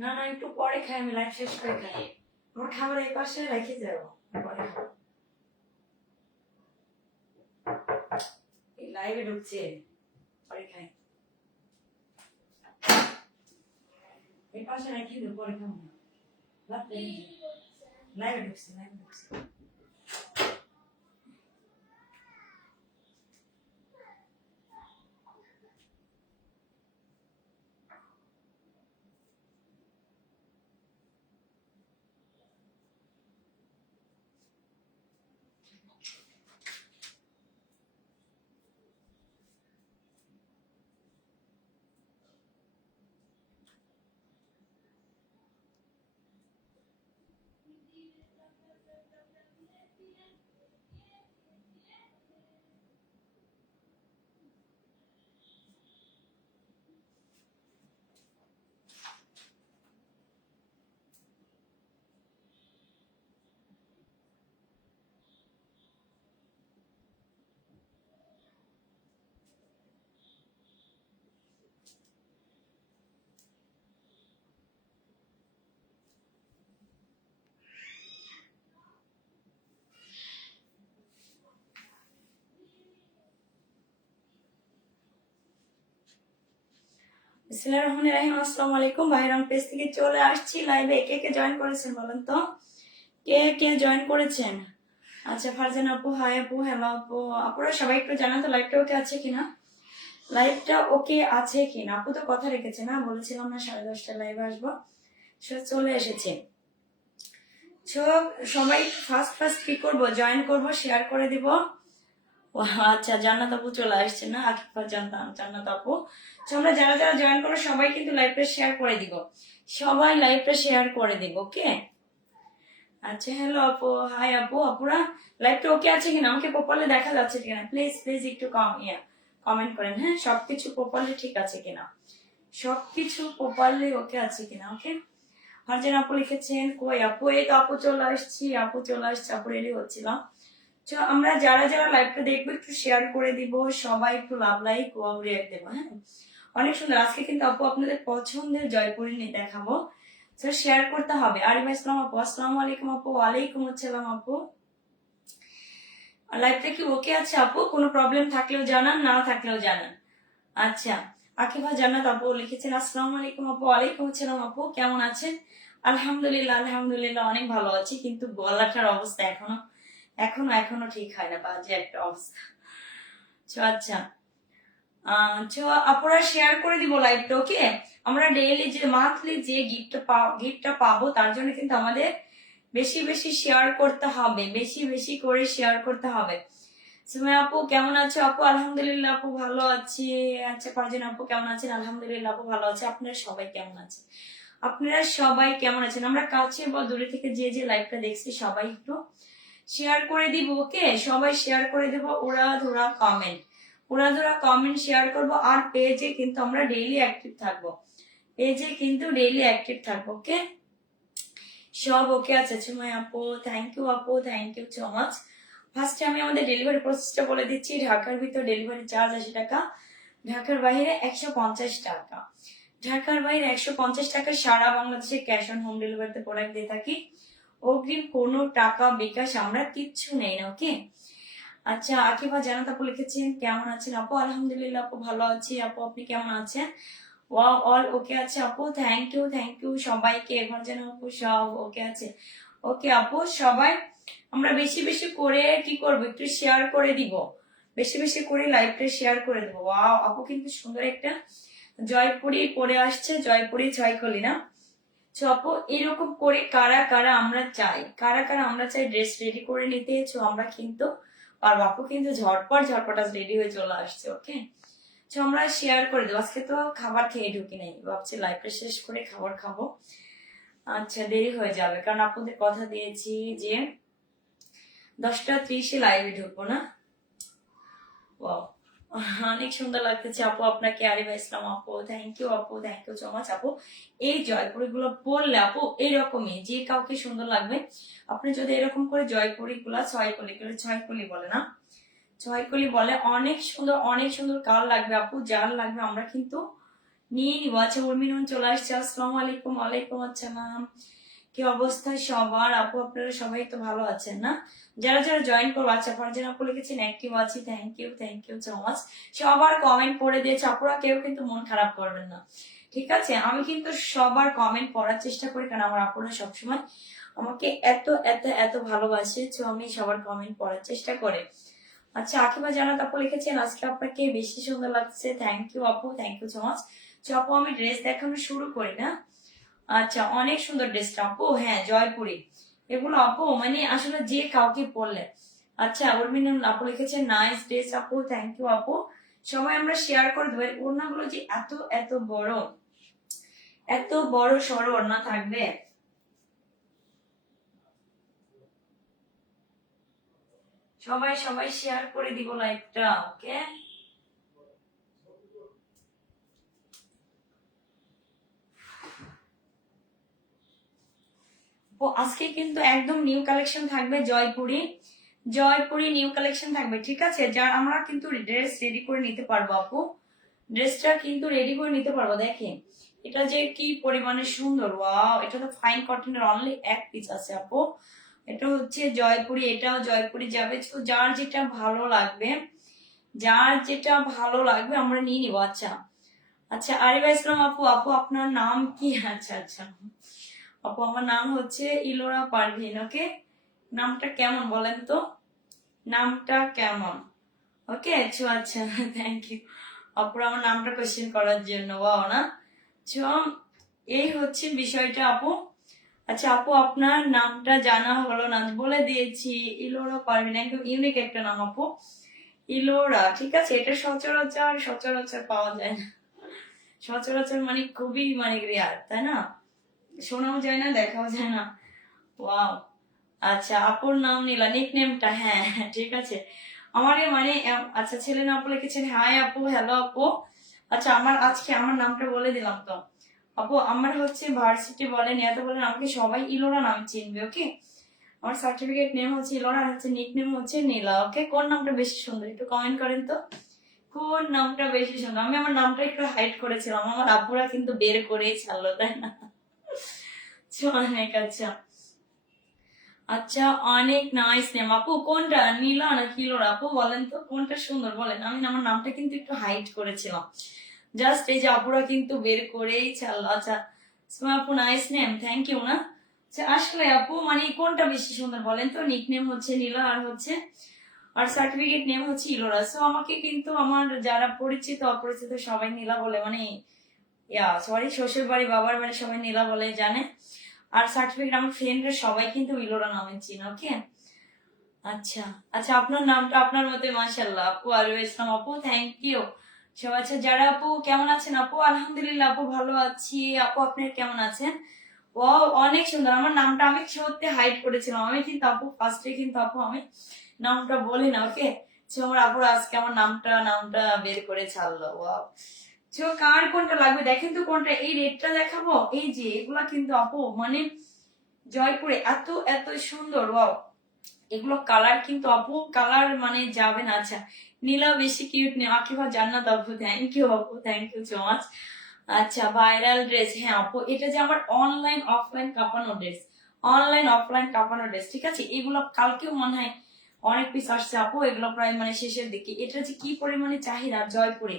না না, একটু পরে খাই, আমি লাইভ শেষ করে খাই। আমার খাবার এই পাশে রেখে যাবো, পরে খাবো। এই লাইভে ঢুকছে, পরে খাই। এই পাশে রেখে দেবো, পরে খাবো না। লাইভে ঢুকছে, লাইভে ঢুকছে। বিসমিল্লাহির রহমানির রহিম। আসসালামু আলাইকুম। ভাইরাম পেজ থেকে চলে আসছি লাইভে। কে কে জয়েন করেছেন বলেন তো, কে কে জয়েন করেছেন? আচ্ছা, ফারজান আপু, হাই আপু, হ্যালো আপু। আপুরা সবাই একটু জানান তো লাইভটা ওকে আছে কিনা, লাইভটা ওকে আছে কিনা। আপু তো কথা রেখেছে না, বলেছিলাম না 10:30টায় লাইভে আসবো, সে চলে এসেছে। সবাই ফার্স্ট ফার্স্ট কি করবো, জয়েন করবো, শেয়ার করে দিব। আচ্ছা, জান্নাত আপু চলে আসছে না, আকিফা জান্নাত আপু। আমরা যারা যারা জয়েন করবো সবাই কিন্তু লাইভটা শেয়ার করে দিব, সবাই লাইভটা শেয়ার করে দিব, ওকে? আচ্ছা, হ্যালো আপু, হাই আপু। আপুরা লাইভটা ওকে আছে কিনা, আমাকে প্রপারলি দেখা যাচ্ছে কিনা, প্লিজ প্লিজ একটু কমেন্ট করেন। হ্যাঁ, সবকিছু প্রপারলি ঠিক আছে কিনা, সবকিছু প্রপারলি ওকে আছে কিনা, ওকে? ফারজান আপু লিখেছেন কই আপু, এই তো আপু চলে আসছি, আপু চলে আসছে, আপু রেডি হচ্ছিলাম। আমরা যারা যারা লাইভটা দেখবো একটু শেয়ার করে দিব, সবাই একটু লাভ লাইক ও রিয়াক্ট দেবো। হ্যাঁ, অনেক সুন্দর। আজকে কিন্তু আপু আপনাদের পছন্দের জয়পুরি নিয়ে দেখাবো, শেয়ার করতে হবে। আরিফা ইসলাম আপু, আসসালামু আলাইকুম আপু। ওয়ালাইকুম আসসালাম আপু। লাইভটা কি ওকে আছে আপু? কোনো প্রবলেম থাকলেও জানান, না থাকলেও জানান। আচ্ছা, আকিফা জান্নাত আপু লিখেছেন আসসালামু আলাইকুম আপু। ওয়ালাইকুম আসসালাম আপু, কেমন আছেন? আলহামদুলিল্লাহ আলহামদুলিল্লাহ, অনেক ভালো আছি, কিন্তু গলাটার অবস্থা এখনো এখনো এখনো ঠিক হয় না, বাজে একটা অবস্থা। আচ্ছা, আপনারা শেয়ার করে দিব লাইভটা, ওকে? আমরা ডেইলি যে মান্থলি যে গিফটটা পাবো, তার জন্য কিন্তু আমাদের বেশি বেশি শেয়ার করতে হবে, বেশি বেশি করে শেয়ার করতে হবে। সুমাইয়া আপু কেমন আছো? আপু আলহামদুলিল্লাহ আপু ভালো আছি। আচ্ছা, ফারজান আপু কেমন আছেন? আলহামদুলিল্লাহ আপু ভালো আছে। আপনারা সবাই কেমন আছেন? আপনারা সবাই কেমন আছেন? আমরা কাছে বা দূরে থেকে যে যে লাইভটা দেখছি সবাই একটু শেয়ার করে দিব, ওকে? সবাই শেয়ার করে দেব, উড়াধুরা কমেন্ট শেয়ার করবো। আর পেজে কিন্তু আমরা ডেইলি অ্যাক্টিভ থাকবো, পেজে কিন্তু ডেইলি অ্যাক্টিভ থাকবো, ওকে? সব ওকে আছে। সুমাইয়া আপু থ্যাংক ইউ আপু, থ্যাংক ইউ সো মাচ। ফার্স্টে আমি আমাদের ডেলিভারি প্রসেসটা বলে দিচ্ছি। ঢাকার ভিতর ডেলিভারি চার্জ 80 টাকা, ঢাকার বাইরে 150 টাকা। ঢাকার বাইরে 150 টাকা। সারা বাংলাদেশে ক্যাশ অন হোম ডেলিভারিতে প্রোডাক্ট দিয়ে থাকি, অগ্রিম কোনো টাকা বিকাশ আমরা কিচ্ছু নেই না, ওকে? আচ্ছা, আকিফা জানাত আপু লিখেছেন কেমন আছেন আপু? আলহামদুলিল্লাহ আপু ভালো আছি। আপু আপনি কেমন আছেন? অল ওকে আছে আপু, থ্যাংক ইউ সবাইকে। এখন যেন আপু সব ওকে আছে, ওকে আপু। সবাই আমরা বেশি বেশি করে কি করবো, একটু শেয়ার করে দিব, বেশি বেশি করে লাইভটা শেয়ার করে দেবো। ওয়াও, আপু কিন্তু সুন্দর একটা জয়পুরি পরে আসছে, জয়পুরি ছয়কলি না? আপু এরকম করে কারা কারা আমরা চাই, ড্রেস রেডি করে নিতে, আমরা কিন্তু পারবো। আপু কিন্তু ঝটপট রেডি হয়ে চলে আসছে, ওকে? আমরা শেয়ার করে দেবো। আজকে তো খাবার খেয়ে ঢুকি নাই, ভাবছি লাইভটা শেষ করে খাবার খাবো। আচ্ছা, দেরি হয়ে যাবে, কারণ আপনাদের কথা দিয়েছি যে 10:30 লাইভে ঢুকবো না। অনেক সুন্দর লাগতেছে আপু আপনাকে। আরিফা ইসলাম আপু থ্যাংক ইউ আপু, থ্যাংক ইউ সো মাচ আপু। এই জয়পুরি গুলো পরলে আপু এরকমই যে কাউকে সুন্দর লাগবে। আপনি যদি এরকম করে জয়পুরি গুলা ছয়কলি বলে না, ছয়কলি বলে, অনেক সুন্দর কালার লাগবে আপু, যার লাগবে আমরা কিন্তু নিয়ে নিবো। আচ্ছা উর্মিনুন চলে আসছে, আসসালামু আলাইকুম। ওয়ালাইকুম আসসালাম। কি অবস্থা সবার? আপু আপনারা সবাই তো ভালো আছেন না? যারা যারা জয়েন করবো, আচ্ছা ফারজান আপু লিখেছেন অ্যাক্টিভ আছি, থ্যাংক ইউ সো মাচ। সবার কমেন্ট পড়ে দিয়েছে আপুরা, কেউ কিন্তু মন খারাপ করবেন না, ঠিক আছে? আমি কিন্তু সবার কমেন্ট পড়ার চেষ্টা করি, কারণ আমার আপুরা সবসময় আমাকে এত এত এত ভালোবাসে, তো আমি সবার কমেন্ট পড়ার চেষ্টা করে। আচ্ছা আকিবা জানাত আপু লিখেছেন আজকে আপনাকে বেশি সুন্দর লাগছে, থ্যাংক ইউ আপু, থ্যাংক ইউ সো মাচ। আপু আমি ড্রেস দেখানো শুরু করি না? আচ্ছা অনেক সুন্দর ড্রেসটা আপু, হ্যাঁ জয়পুরি এগুলো আপু, মানে আসলে যে কাউকে পরলে। আচ্ছা উর্মিন আপু লিখেছেন নাইস ড্রেস আপু, থ্যাংক ইউ আপু। সবাই আমরা শেয়ার করে দেবো। ওড়নাগুলো যে এত এত বড়, এত বড় সড়ো ওড়না থাকবে। সবাই সবাই শেয়ার করে দিব লাইভটা, ওকে? আজকে কিন্তু একদম নিউ কালেকশন থাকবে, জয়পুরি নিউ কালেকশন থাকবে, ঠিক আছে? যা আমরা কিন্তু ড্রেস রেডি করে নিতে পারবো আপু, ড্রেসটা কিন্তু রেডি করে নিতে পারবো। দেখেন এটা যে কি পরিমাণে সুন্দর, ওয়াও! এটা তো ফাইন কটনের অনলি এক পিস আছে আপু। এটা হচ্ছে জয়পুরি, এটাও জয়পুরি যাবে। তো যার যেটা ভালো লাগবে, যার যেটা ভালো লাগবে আমরা নিয়ে নিবো। আচ্ছা আচ্ছা আরিফা ইসলাম আপু, আপু আপনার নাম কি? আচ্ছা আচ্ছা আপু আমার নাম হচ্ছে ইলোরা পারভিন, ওকে? নামটা কেমন বলেন তো, নামটা কেমন? ওকে আচ্ছা আচ্ছা থ্যাংক ইউ আপু আমার নামটা কোশ্চেন করার জন্য, ওয়াও না? এই হচ্ছে বিষয়টা আপু। আচ্ছা আপু আপনার নামটা জানা হলো না, বলে দিয়েছি, ইলোরা পারভিন, একদম ইউনিক একটা নাম আপু, ইলোরা, ঠিক আছে? এটা সচরাচর সচরাচর পাওয়া যায় না, সচরাচর মানে খুবই মানে রেয়ার, তাই না? শোনাও যায় না, দেখাও যায় না। ওয়াও! আচ্ছা আপুর নাম নিলা, নিক নেমটা, হ্যাঁ ঠিক আছে। আমার মানে আচ্ছা ছেলে না আপু লিখেছেন হাই আপু, হ্যালো আপু। আচ্ছা আমার আজকে আমার নামটা বলে দিলাম তো আপু, আমার হচ্ছে ভার্সিটি বলেন এত বলেন আমাকে সবাই ইলোরা নাম চিনবে, ওকে? আমার সার্টিফিকেট নেম হচ্ছে ইলোরা, হচ্ছে নিক নেম হচ্ছে নীলা, ওকে? কোন নামটা বেশি সুন্দর একটু কমেন্ট করেন তো, কোন নামটা বেশি সুন্দর? আমি আমার নামটা একটু হাইড করেছিলাম, আমার আপুরা কিন্তু বের করেই ছাড়লো, তাই না? অনেক আচ্ছা আচ্ছা অনেক নাইস নেম আপু। কোনটা, নীলা না কিলোরা আপু বলেন তো, কোনটা সুন্দর বলেন? আমি আমার নামটা কিন্তু একটু হাইড করেছিলাম, জাস্ট এই যে আপুরা কিন্তু বের করেই ছাড়লো। আচ্ছা আপু নাইস নেম, থ্যাংক ইউ না? আচ্ছা আসলে আপু মানে কোনটা বেশি সুন্দর বলেন তো? নিক নেম হচ্ছে নীলা আর হচ্ছে আর সার্টিফিকেট নেম হচ্ছে ইলোরা। সো আমাকে কিন্তু আমার যারা পরিচিত অপরিচিত সবাই নীলা বলে, মানে সরি শ্বশুর বাড়ি বাবার বাড়ি সবাই নীলা বলে জানে, আর সার্টিফিকেট আমার ফ্রেন্ডরা সবাই কিন্তু ইলোরা নামে চিনে, ওকে? আচ্ছা আচ্ছা আপনার নামটা আপনার মতে, মাশাআল্লাহ আপু। আরিফা ইসলাম আপু, থ্যাংক ইউ। সব আচ্ছা যারা আপু কেমন আছেন আপু? আলহামদুলিল্লাহ আপু ভালো আছি আপু, আপনি কেমন আছেন? ও অনেক সুন্দর, আমার নামটা আমি সত্যি হাইড করেছিলাম, আমি কিন্তু আপু ফার্স্টে কিন্তু আপু আমি নামটা বলি না, ওকে? আমার আপুর আজকে আমার নামটা বের করে ছাড়লো, ওয়াও! কার কোনটা লাগবে দেখেন তো, কোনটা? এই রেডটা দেখাবো, এই যে এগুলা কিন্তু আপু মানে জয়পুরে এত এত সুন্দর, ওয়াও! এগুলো কালার কিন্তু আপু কালার মানে যাবে না। আচ্ছা নীলা বেশি কিউট নেই, আকিবা জান্নাত আপু, থ্যাংক ইউ আপু, থ্যাংক ইউ সো মাচ। আচ্ছা ভাইরাল ড্রেস, হ্যাঁ আপু এটা যে আমার অনলাইন অফলাইন কাঁপানো ড্রেস, অনলাইন অফলাইন কাঁপানো ড্রেস, ঠিক আছে? এগুলো কালকেও মনে হয় অনেক পিস আসছে আপু, এগুলো প্রায় মানে শেষের দিকে। এটা যে কি পরিমাণে চাহিদা জয়পুরে,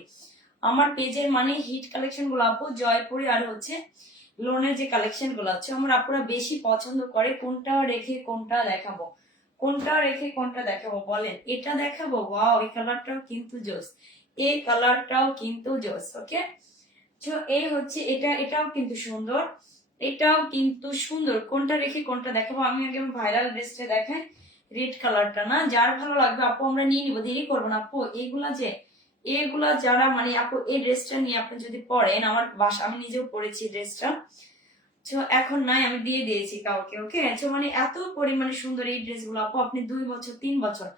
আমার পেজের মানে হিট কালেকশন গুলো আপু জয়পুরি আর হচ্ছে লোনের যে কালেকশন গুলো আছে আমার আপুরা বেশি পছন্দ করে। কোনটা রেখে কোনটা দেখাবো, কোনটা রেখে কোনটা দেখাবো বলেন? এটা দেখাবো, ওয়াও এই কালারটাও কিন্তু জোস, এই কালারটাও কিন্তু জোস, ওকে? এই হচ্ছে এটা, এটাও কিন্তু সুন্দর, এটাও কিন্তু সুন্দর। কোনটা রেখে কোনটা দেখাবো? আমি আগে ভাইরাল ড্রেসটা দেখাই, রেড কালারটা না? যার ভালো লাগবে আপু আমরা নিয়ে নিবো, দেরি করবো না আপু। এগুলা যারা মানে আপু এই ড্রেসটা নিয়ে আপনি যদি পরেন, আমার বাসা আমি নিজেও পরেছি ড্রেসটা, এখন নাই আমি দিয়ে দিয়েছি কাউকে, ওকে? মানে এত পরিমাণে সুন্দর এই ড্রেসগুলো আপু, আপনি 2 বছর 3 বছর,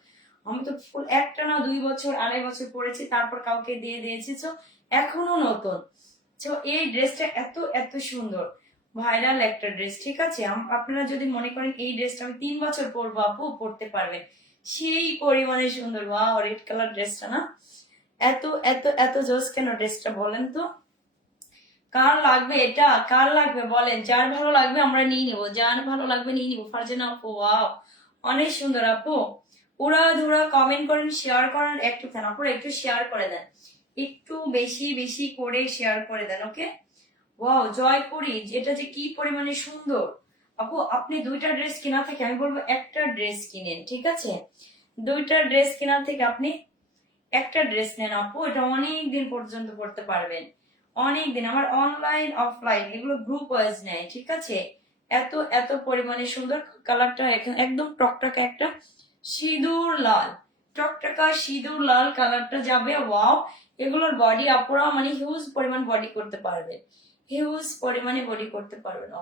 আমি তো ফুল একটা না 2 বছর 2.5 বছর পরেছি, তারপর কাউকে দিয়ে দিয়েছি, এখনো নতুন। এই ড্রেসটা এত এত সুন্দর, ভাইরাল একটা ড্রেস, ঠিক আছে? আপনারা যদি মনে করেন এই ড্রেসটা আমি 3 বছর পরবো আপু, পরতে পারবেন, সেই পরিমাণে সুন্দর। ওয়াও রেড কালার ড্রেসটা না এত এত এত জোস কেন ড্রেসটা বলেন তো? কার লাগবে এটা? কার লাগবে বলেন? যার ভালো লাগবে আমরা নিয়ে নিবো, যার ভালো লাগবে নিয়ে নিবো। ফারজানা আপু, ওয়াও, অনেক সুন্দর আপু। উড়াধুরা কমেন্ট করেন, শেয়ার করেন, একটু ফ্যান আপুরা একটু শেয়ার করে দেন, একটু বেশি বেশি করে শেয়ার করে দেন, ওকে। ওয়াও, জয়পুরি, যেটা যে কি পরিমাণে সুন্দর আপু। আপনি দুইটা ড্রেস কেনা থেকে আমি বলবো একটা ড্রেস কিনেন, ঠিক আছে? দুইটা ড্রেস কেনার থেকে আপনি একটা ড্রেস নেন আপু, এটা অনেক দিন পর্যন্ত পড়তে পারবেন, অনেক দিন। আমার অনলাইন অফলাইন এগুলো গ্রুপ ওয়াইজ নেয়, ঠিক আছে? এত এত পরিমাণে সুন্দর। কালারটা একদম টকটকা একটা সিঁদুর লাল, টকটকা সিঁদুর লাল কালারটা যাবে। ওয়াও, এগুলোর বডি আপুরা মানে হিউজ পরিমাণ বডি করতে পারবে, হিউজ পরিমাণে বডি করতে পারবেন।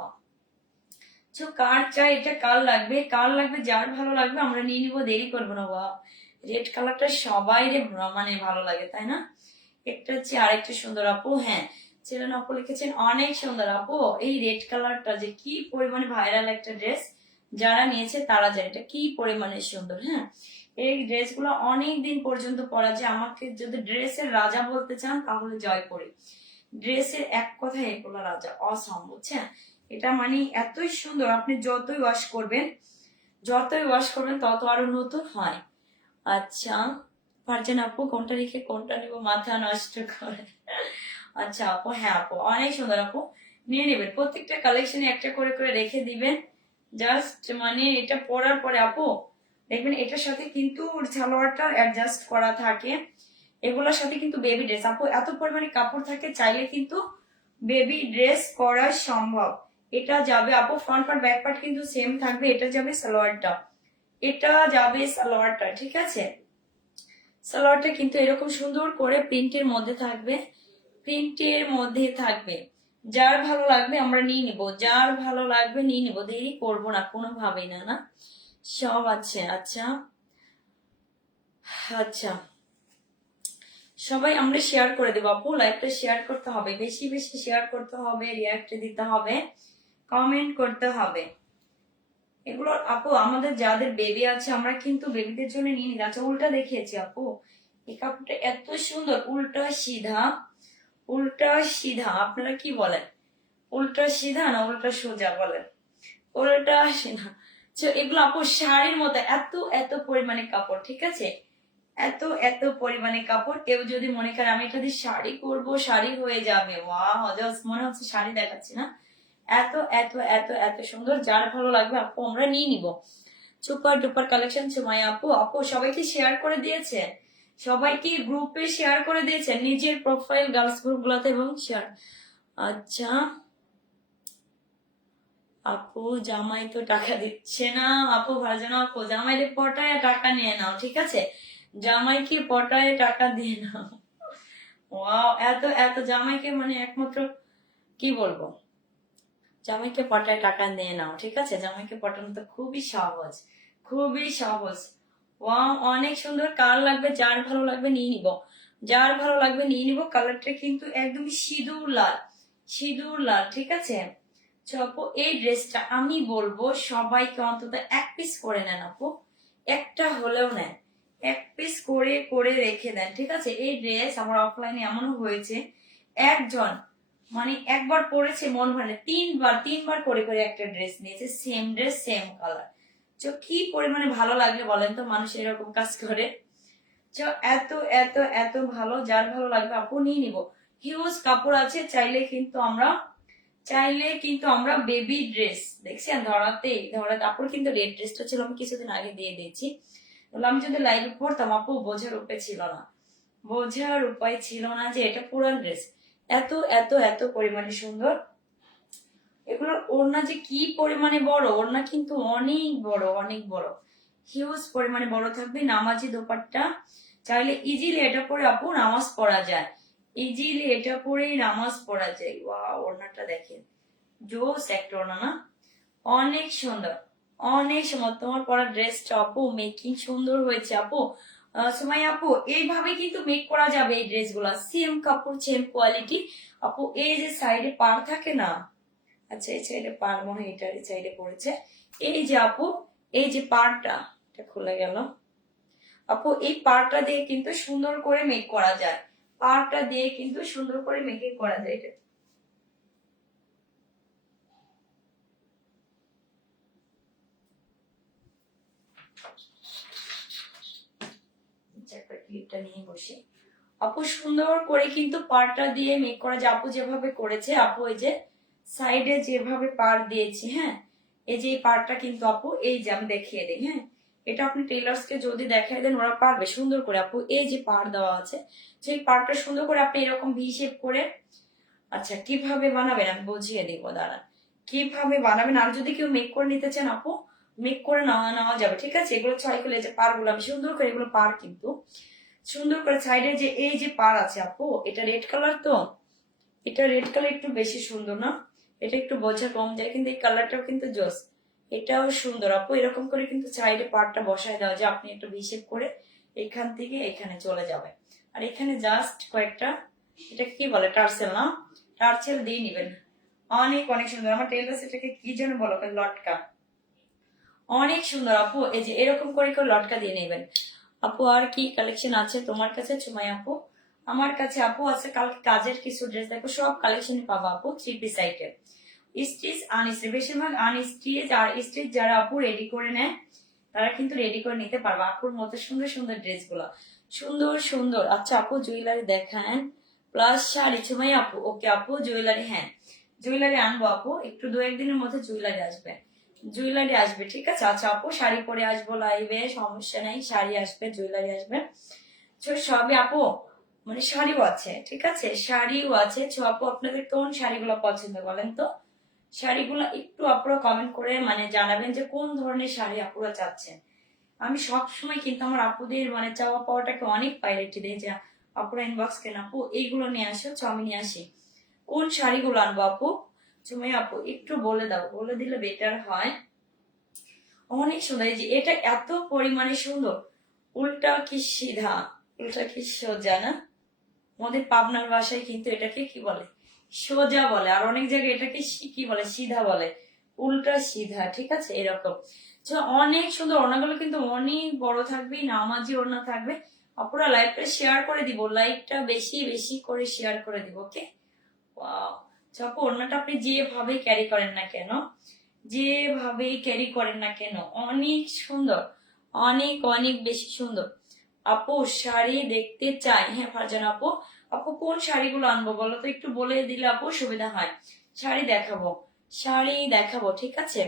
তো কার চাই এটা, কার লাগবে, কার লাগবে, যার ভালো লাগবে আমরা নিয়ে নিবো, দেরি করবো না। ওয়াও, রেড কালারটা সবাই মানে ভালো লাগে, তাই না? একটা হচ্ছে আরেকটা সুন্দর আপু, হ্যাঁ ছিলেন আপু লিখেছেন অনেক সুন্দর আপু। এই রেড কালারটা যে কি পরিমাণে ভাইরাল একটা ড্রেস, যারা নিয়েছে তারা জানে এটা কি পরিমাণে সুন্দর। হ্যাঁ, এই ড্রেসগুলো অনেক দিন পর্যন্ত পরা যায়। আমাকে যদি ড্রেসের রাজা বলতে চান তাহলে জয়পুরি, ড্রেসের এক কথায় এগুলো রাজা, অসম, বুঝছেন? এটা মানে এতই সুন্দর, আপনি যতই ওয়াশ করবেন, যতই ওয়াশ করবেন তত আরো নতুন হয়। আচ্ছা, পারছেন আপু কোনটা রেখে কোনটা নিব, মাথা নষ্ট করে। আচ্ছা আপু, হ্যাঁ আপু অনেক সুন্দর আপু, নিয়ে নেবেন। প্রত্যেকটা কালেকশনে একটা করে করে রেখে দিবেন। জাস্ট মানে এটা পরার পরে আপু দেখবেন এটার সাথে কিন্তু সালোয়ারটা অ্যাডজাস্ট করা থাকে, এগুলোর সাথে কিন্তু বেবি ড্রেস আপু এত পরিমাণে কাপড় থাকে, চাইলে কিন্তু বেবি ড্রেস করা সম্ভব। এটা যাবে আপু ফ্রন্ট পার্ট ব্যাক পার্ট কিন্তু সেম থাকবে, এটা যাবে সালোয়ারটা, এটা যাবে সালোয়ারটা, ঠিক আছে? সালোয়ারটা কিন্তু এরকম সুন্দর করে প্রিন্টের মধ্যে থাকবে, প্রিন্টের মধ্যে থাকবে। যার ভালো লাগবে আমরা নিয়ে নিব, যার ভালো লাগবে নিয়ে নিব, দেরি করবো না কোনোভাবেই না, না সব আছে। আচ্ছা আচ্ছা, সবাই আমরা শেয়ার করে দেবো আপু, লাইভটা শেয়ার করতে হবে, বেশি বেশি শেয়ার করতে হবে, রিয়াক্ট দিতে হবে, কমেন্ট করতে হবে। এগুলো আপু আমাদের যাদের বেবি আছে আমরা কিন্তু বেবিদের জন্য নিয়ে নিই। আচ্ছা, উল্টা দেখিয়েছি আপু, এই কাপড়টা এত সুন্দর, উল্টা সিধা, উল্টা সিধা, আপনারা কি বলেন? উল্টা সিধা না উল্টা সোজা বলেন? উল্টা সিধা। এগুলো আপু শাড়ির মতো এত এত পরিমাণে কাপড়, ঠিক আছে? এত এত পরিমাণে কাপড়। কেউ যদি মনে করে আমি এটা দিয়ে শাড়ি করবো, শাড়ি হয়ে যাবে, ওয়াও, মনে হচ্ছে শাড়ি দেখাচ্ছি না, এত এত এত এত সুন্দর। যার ভালো লাগবে আপু আমরা নিয়ে নিব। সুপার ডুপার কালেকশন সুমাইয়া আপু। আপু সবাইকে শেয়ার করে দিয়েছে, সবাইকে গ্রুপে শেয়ার করে দিয়েছে, নিজের প্রোফাইল গার্লস গ্রুপ গুলাতে এবং শেয়ার। আচ্ছা আপু, জামাই তো টাকা দিচ্ছে না আপু, ভার্জানা আপু জামাইরে পটায় টাকা নিয়ে নাও, ঠিক আছে? জামাইকে পটায় টাকা দিয়ে নাও। ওয়াও, এত এত জামাইকে মানে একমাত্র কি বলবো, জামাইকে পটায় টাকা নিয়ে নাও, ঠিক আছে? জামাইকে পটানো তো খুবই সহজ, খুবই সহজ। ওয়াও, অনেক সুন্দর। কার লাগবে, যার ভালো লাগবে নিয়ে নিব, যার ভালো লাগবে নিয়ে নিব। কালারটা কিন্তু একদম সিঁদুর লাল, সিঁদুর লাল, ঠিক আছে? আপু এই ড্রেসটা আমি বলবো সবাইকে অন্তত এক পিস করে নেন আপু, একটা হলেও নেন, এক পিস করে করে রেখে দেন, ঠিক আছে? এই ড্রেস আমার অফলাইনে এমনও হয়েছে, একজন মানে একবার পরেছে মন ভরে, তিনবার তিনবার করে করে একটা ড্রেস নিয়েছে, সেম ড্রেস সেম কালার। কি পরিমাণে ভালো লাগবে বলেন তো, মানুষ এরকম কাজ করে। এত এত এত ভালো, যার ভালো লাগবে আপু নিয়ে নিব। হিউজ কাপড় আছে, চাইলে কিন্তু আমরা বেবি ড্রেস দেখছেন ধরাতে আপুর কিন্তু রেড ড্রেসটা ছিল, আমি কিছুদিন আগে দিয়ে দিয়েছি। আমি যদি লাইভ পড়তাম আপু বোঝার উপায় ছিল না, বোঝার উপায় ছিল না যে এটা পুরান ড্রেস। এত এত এত পরিমাণে সুন্দর। এগুলোর ওড়না যে কি পরিমাণে বড়, ওড়না কিন্তু অনেক বড়, অনেক বড়, হিউজ পরিমাণে বড় থাকবে। নামাজি দোপাট্টা, চাইলে ইজিলি এটা পরে আপু নামাজ পড়া যায়, ইজিলি এটা পরেই নামাজ পড়া যায়। ওয়াও, ওড়নাটা দেখেন, জোস একটা ওড়না না, অনেক সুন্দর, অনেক সুন্দর। তোমার পরা ড্রেসটা আপু মেকিং সুন্দর হয়েছে আপু। সুমাইয়া আপু এইভাবে কিন্তু মেক করা যাবে এই ড্রেসগুলা, সেম কাপড় সেম কোয়ালিটি আপু। এই যে সাইডে পার থাকে না, আচ্ছা এই সাইডে পার মনে হয় এটার এই সাইডে পড়েছে, এই যে আপু এই যে পারটা, এটা খুলে গেল আপু, এই পারটা দিয়ে কিন্তু সুন্দর করে মেক করা যায়, পারটা দিয়ে কিন্তু সুন্দর করে মেকিং করা যায়। এটা ক্লিপটা নিয়ে বসি। আপু সুন্দর করে কিন্তু পাড়টা দিয়ে মেক করা, যে আপু যেভাবে করেছে, আপু এই যে সাইডে যেভাবে পাড় দিয়েছি, হ্যাঁ এই যে এই পাড়টা কিন্তু আপু এই যে আমি দেখিয়ে দিই, হ্যাঁ এটা আপনি টেলার্সকে যদি দেখাই দেন ওরা পারবে সুন্দর করে। আপু এই যে পাড় দেওয়া আছে, সেই পাড়টা সুন্দর করে আপনি এরকম ভি শেপ করে, আচ্ছা কিভাবে বানাবেন আমি বুঝিয়ে দিব, দাঁড়ান কিভাবে বানাবেন। আর যদি কেউ মেক করে নিতে চান আপু মেক করে নেওয়া যাবে, ঠিক আছে। এগুলো ছয় করে যে পার গুলো আমি সুন্দর করে, এগুলো পার কিন্তু সুন্দর করে সাইডে যে এই যে পার আছে আপু, এটা রেড কালার, তো এটা রেড কালার একটু বেশি সুন্দর না, এটা একটু বোঝা কম যায়, কিন্তু এই কালারটাও কিন্তু জোস, এটাও সুন্দর আপু। এরকম করে কিন্তু সাইডে পারটা বসায় দেওয়া যায়, আপনি একটু ভিশেপ করে এখান থেকে এখানে চলে যাবে। আর এখানে জাস্ট কয়েকটা, এটা কি বলে টার্সেল না, টার্সেল দিয়ে নিবেন। অনেক অনেক সুন্দর, আমার টেলার্স এটাকে কি যেন বলো, লটকা, অনেক সুন্দর আপু। এই যে এরকম করে লটকা দিয়ে নেবেন আপু। আর কি কালেকশন আছে তোমার কাছে সুমাই আপু? আমার কাছে আপু আছে কালকে কাজের কিছু ড্রেস, দেখো সব কালেকশন পাবো আপু 3 পিস আইটেম, স্টিচ আনস্টিচ, বেশিরভাগ আনস্টিচ। আর স্টিচ যারা আপু রেডি করে নেয় তারা কিন্তু রেডি করে নিতে পারবে আপুর মতো সুন্দর সুন্দর ড্রেস গুলো, সুন্দর সুন্দর। আচ্ছা আপু জুয়েলারি দেখান প্লাস শাড়ি সুমাই আপু। ওকে আপু জুয়েলারি, হ্যাঁ জুয়েলারি আনবো আপু, একটু দু একদিনের মধ্যে জুয়েলারি আসবে, জুয়েলারি আসবে, ঠিক আছে। আচ্ছা আপু শাড়ি পরে আসবো লাইভে, সমস্যা নাই, শাড়ি আসবে জুয়েলারি আসবে, সবই আপু মানে শাড়িও আছে, ঠিক আছে শাড়িও আছে। আপু আপনাদের কোন শাড়িগুলো পছন্দ বলেন তো, শাড়িগুলো একটু আপুরা কমেন্ট করে মানে জানাবেন যে কোন ধরনের শাড়ি আপুরা চাচ্ছেন। আমি সব সময় কিন্তু আমার আপুদের মানে চাওয়া পাওয়াটাকে অনেক প্রায়োরিটি দিই, যে আপুরা ইনবক্স কেন আপু এইগুলো নিয়ে আসো, আমি নিয়ে আসি। কোন শাড়িগুলো আনবো আপু? তুমি আপু একটু বলে দাও, বলে দিলে বেটার হয়। অনেক সুন্দর, এই যে এটা এত পরিমাণে সুন্দর, উল্টা কি সিধা, উল্টা কি সোজা না, আমাদের পাবনার ভাষায় কিন্তু এটাকে কি বলে, সোজা বলে, আর অনেক জায়গায় এটাকে কি বলে, সিধা বলে, উল্টা সিধা, ঠিক আছে এরকম। অনেক সুন্দর, ওড়নাগুলো কিন্তু অনেক বড় থাকবে, নামাজি ওড়না থাকবে। আপুরা লাইভটা শেয়ার করে দিব, লাইভটা বেশি বেশি করে শেয়ার করে দিব, ওকে। আপু ওড়নাটা আপনি যেভাবে ক্যারি করেন না কেন, যেভাবে ক্যারি করেন না কেন অনেক সুন্দর, অনেক অনেক বেশি সুন্দর। আপু শাড়ি দেখতে চাই, হ্যাঁ ফারজান আপু। আপু কোন শাড়িগুলো আনবো বলো তো, একটু বলে দিলে আপু সুবিধা হয়। শাড়ি দেখাবো, শাড়ি দেখাবো, ঠিক আছে।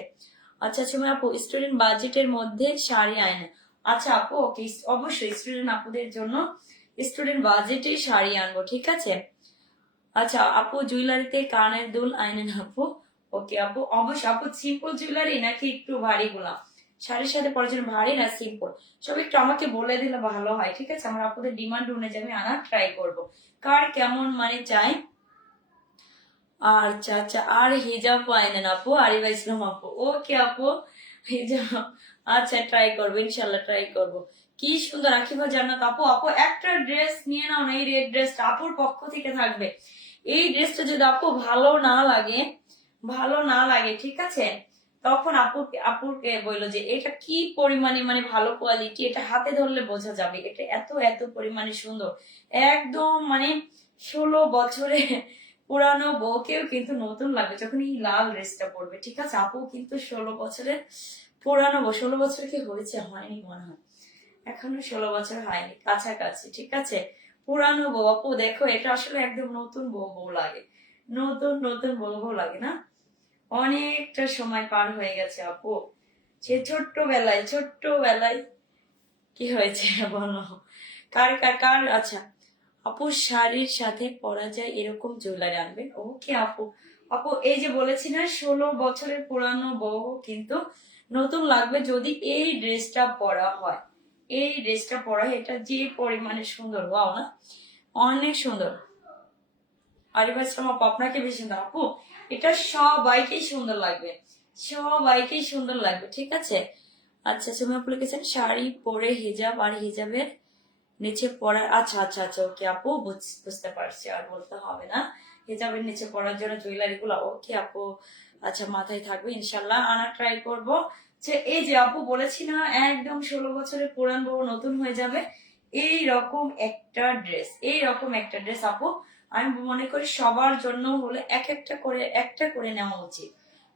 আচ্ছা তুমি আপু স্টুডেন্ট বাজেটের মধ্যে শাড়ি আয়না, আচ্ছা আপু ওকে অবশ্যই স্টুডেন্ট আপুদের জন্য স্টুডেন্ট বাজেটে শাড়ি আনবো, ঠিক আছে। আচ্ছা আপু জুয়েলারিতে কানের দুল আইনেন আপু। ওকে আপু অবশ্যই আপু, সিম্পল জুয়েলারি নাকি একটু ভারী গুলা, শাড়ির সাথে পরার জন্য ভারী না সিম্পল, সব একটু আমাকে বলে দিলে ভালো হয়, ঠিক আছে। আমার আপুদের ডিমান্ড অনুযায়ী আমি আনার ট্রাই করব, কার কেমন মানে চাই। আচ্ছা আচ্ছা, আর হিজাব আইনেন আপু, আরিবা ইসলাম আপু। ওকে আপু হিজাব, আচ্ছা ট্রাই করবো, ইনশাল্লাহ ট্রাই করবো। কি সুন্দর আকিবা জান্নাত আপু। আপু একটা ড্রেস নিয়ে নাও না, এই রেড ড্রেসটা আপুর পক্ষ থেকে থাকবে। এই ড্রেসটা যদি আপু ভালো না লাগে, ভালো না লাগে, ঠিক আছে, তখন আপুকে বললো যে এটা কি পরিমাণে মানে ভালো কোয়ালিটি, এটা হাতে ধরলে বোঝা যাবে, এটা এত এত পরিমাণে সুন্দর, একদম মানে 16 বছরে পুরানো বউকেও কিন্তু নতুন লাগবে যখন এই লাল ড্রেসটা পরবে, ঠিক আছে। আপু কিন্তু 16 বছরের পুরানো বউ, 16 বছর কি হয়েছে, হয়নি মনে হয়, এখনো 16 বছর হয়নি, কাছাকাছি, ঠিক আছে। পুরানো বউ আপু, দেখো এটা আসলে একদম নতুন বউ বউ লাগে, নতুন নতুন বউ বউ লাগে না, অনেকটা সময় পার হয়ে গেছে আপু, সে ছোট্টবেলায় কি হয়েছে বলো, কার কার কার। আচ্ছা আপু শাড়ির সাথে পরা যায় এরকম জুয়েলারি আনবেন, ওকে আপু। আপু এই যে বলেছি না 16 বছরের পুরানো বউ কিন্তু নতুন লাগবে যদি এই ড্রেসটা পরা হয়, এই ড্রেসটা পরা হয়, এটা যে পরিমাণে সুন্দর, ওয়াও না, অনেক সুন্দর। আরিফা ইসলাম আপু আপনাকে বেশি সুন্দর আপু, এটা সবাইকেই সুন্দর লাগবে, সবাইকেই সুন্দর লাগবে, ঠিক আছে। আচ্ছা তুমি আপু লিখেছেন শাড়ি পরে হিজাব আর হিজাবের নিচে পড়ার, আচ্ছা আচ্ছা আচ্ছা ওকে আপু বুঝতে পারছি, আর বলতে হবে না। হিজাবের নিচে পড়ার জন্য জুয়েলারি গুলো, ওকে আপু আচ্ছা মাথায় থাকবে, ইনশাল্লাহ আনার ট্রাই করব। যে এই যে আপু বলেছি না একদম 16 বছরের পুরান বউ নতুন হয়ে যাবে, এই রকম একটা ড্রেস, এই রকম একটা ড্রেস আপু আমি মনে করি সবার জন্য হলে একটা করে নেওয়া উচিত,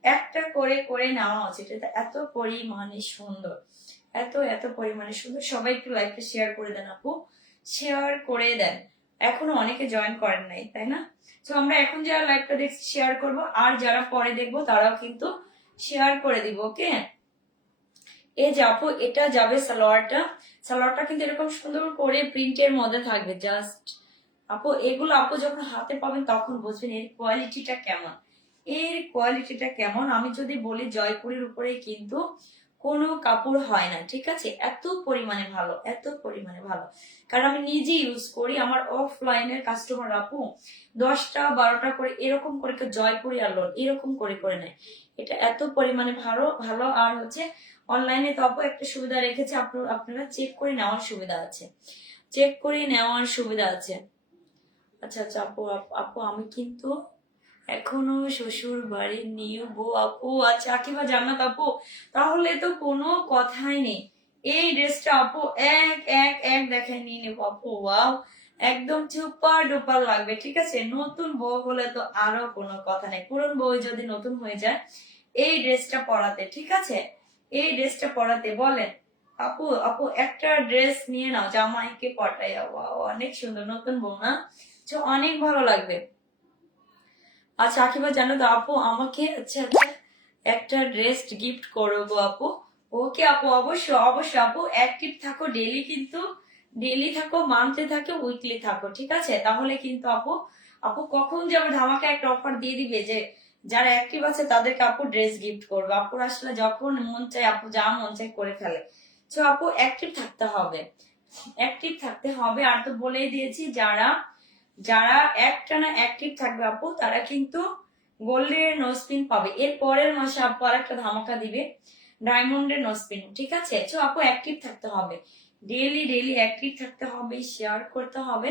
একটা করে করে নেওয়া উচিত, এটা এত পরিমাণে সুন্দর, এত এত পরিমাণে সুন্দর। সবাই একটু লাইভটা শেয়ার করে দেন আপু, শেয়ার করে দেন। এখনো অনেকে জয়েন করেন নাই, তাই না? তো আমরা এখন যারা লাইভটা দেখছি শেয়ার করব, আর যারা পরে দেখবো তারাও কিন্তু শেয়ার করে দিব। ওকে, এই যে আপু এটা যাবে সালোয়ারটা। সালোয়ারটা কিন্তু এরকম সুন্দর করে প্রিন্টের মধ্যে থাকবে। জাস্ট আপু এগুলো আপু যখন হাতে পাবেন তখন বুঝবেন এর কোয়ালিটিটা কেমন, এর কোয়ালিটিটা কেমন। আমি যদি বলি জয়পুরের উপরে কিন্তু কোনো কাপড় হয় না, ঠিক আছে? এত পরিমাণে ভালো, এত পরিমাণে ভালো, কারণ আমি নিজে ইউজ করি। আমার অফলাইনের কাস্টমার আপু 10টা 12টা করে এরকম করে জয়পুরি আর লোন এরকম করে করে নেয়। এটা এত পরিমাণে ভালো ভালো। আর হচ্ছে অনলাইনে তো আপু একটা সুবিধা রেখেছে, আপনারা চেক করে নেওয়ার সুবিধা আছে, চেক করে নেওয়ার সুবিধা আছে। আচ্ছা আচ্ছা আপু আপু আমি কিন্তু এখনো শ্বশুর বাড়ির নিউ বউ আপু। আচ্ছা আকিবা জান্নাত আপু, তাহলে তো কোনো কথাই নেই। এই ড্রেসটা আপু এক এক এক দেখায় নিয়ে নেবো আপু। ওয়াও, একদম সুপার ডুপার লাগবে, ঠিক আছে? নতুন বউ হলে তো আরো কোনো কথা নেই, পুরন বউ যদি নতুন হয়ে যায় এই ড্রেসটা পরাতে, ঠিক আছে? এই ড্রেসটা পরাতে বলেন আপু। আপু একটা ড্রেস নিয়ে নাও, জামাইকে পটাইয়া। ওয়াও, অনেক সুন্দর, নতুন বউ না? অনেক ভালো লাগবে। আচ্ছা আকিবা জানো তো আপু আমাকে আচ্ছা আচ্ছা একটা ড্রেস গিফট করো গো আপু। ওকে আপু, অবশ্যই অবশ্যই আপু। অ্যাক্টিভ থাকো ডেইলি, কিন্তু ডেইলি থাকো, মান্থলি থাকো, উইকলি থাকো, ঠিক আছে? তাহলে কিন্তু আপু আপু কখন যে আমার ধামাকা একটা অফার দিয়ে দিবে যে যারা অ্যাক্টিভ আছে তাদেরকে আপু ড্রেস গিফট করবো। আপুর আসলে যখন মন চায় আপু যা মন চায় করে ফেলে। তো আপু অ্যাক্টিভ থাকতে হবে, অ্যাক্টিভ থাকতে হবে। আর তো বলেই দিয়েছি যারা যারা একটানা অ্যাক্টিভ থাকবে আপু তারা কিন্তু গোল্ডের নোজপিন পাবে। এর পরের মাসে আপু আর একটা ধামাকা দিবে ডায়মন্ডের নোজপিন, ঠিক আছে? তো আপু অ্যাক্টিভ থাকতে হবে, ডেইলি ডেইলি অ্যাক্টিভ থাকতে হবে, শেয়ার করতে হবে,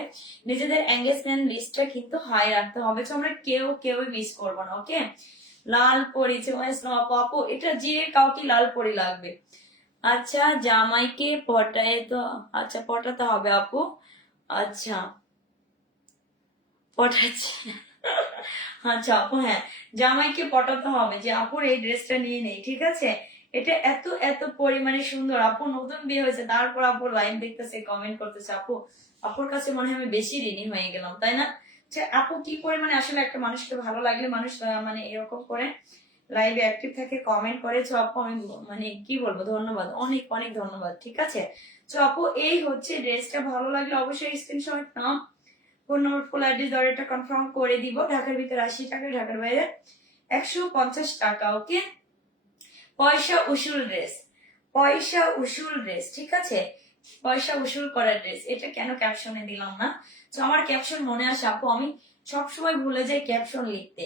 নিজেদের এঙ্গেজমেন্ট লিস্টটা কিন্তু হাই রাখতে হবে। তো আমরা কেউ মিস করবো না। ওকে, লাল পরি আপু আপু এটা যে কাউকে লাল পরি লাগবে। আচ্ছা জামাইকে পটায় তো, আচ্ছা পটাতে হবে আপু। আচ্ছা পটাচ্ছি। আচ্ছা আপু, হ্যাঁ জামাইকে পটাতে হবে যে আপুর এই ড্রেসটা নিয়ে নেই, ঠিক আছে? এটা এত এত পরিমাণে সুন্দর। আপু নতুন বিয়ে হয়েছে, তারপর আপু লাইভ দেখতেছে, কমেন্ট করতেছে। আপু আপুর কাছে মনে হয় আমি বেশি ঋণী হয়ে গেলাম, তাই না? যে আপু কি পরিমাণে আসলে একটা মানুষকে ভালো লাগলে মানুষ মানে এরকম করে লাইভে অ্যাক্টিভ থাকে, কমেন্ট করে। তো আপু আমি মানে কি বলবো, ধন্যবাদ, অনেক অনেক ধন্যবাদ, ঠিক আছে? তো আপু এই হচ্ছে ড্রেসটা, ভালো লাগলে অবশ্যই স্ক্রিনশট নাও, ফোন নম্বর ফুল অ্যাড্রেস দরটা কনফার্ম করে দিব। ঢাকার ভিতরে 80 টাকা, ঢাকার বাইরে 150 টাকা। ওকে, পয়সা উসুল ড্রেস, পয়সা উসুল ড্রেস, ঠিক আছে? পয়সা উসুল করার ড্রেস। এটা কেন ক্যাপশনে দিলাম না? তো আমার ক্যাপশন মনে আসে আপু, আমি সবসময় ভুলে যাই ক্যাপশন লিখতে।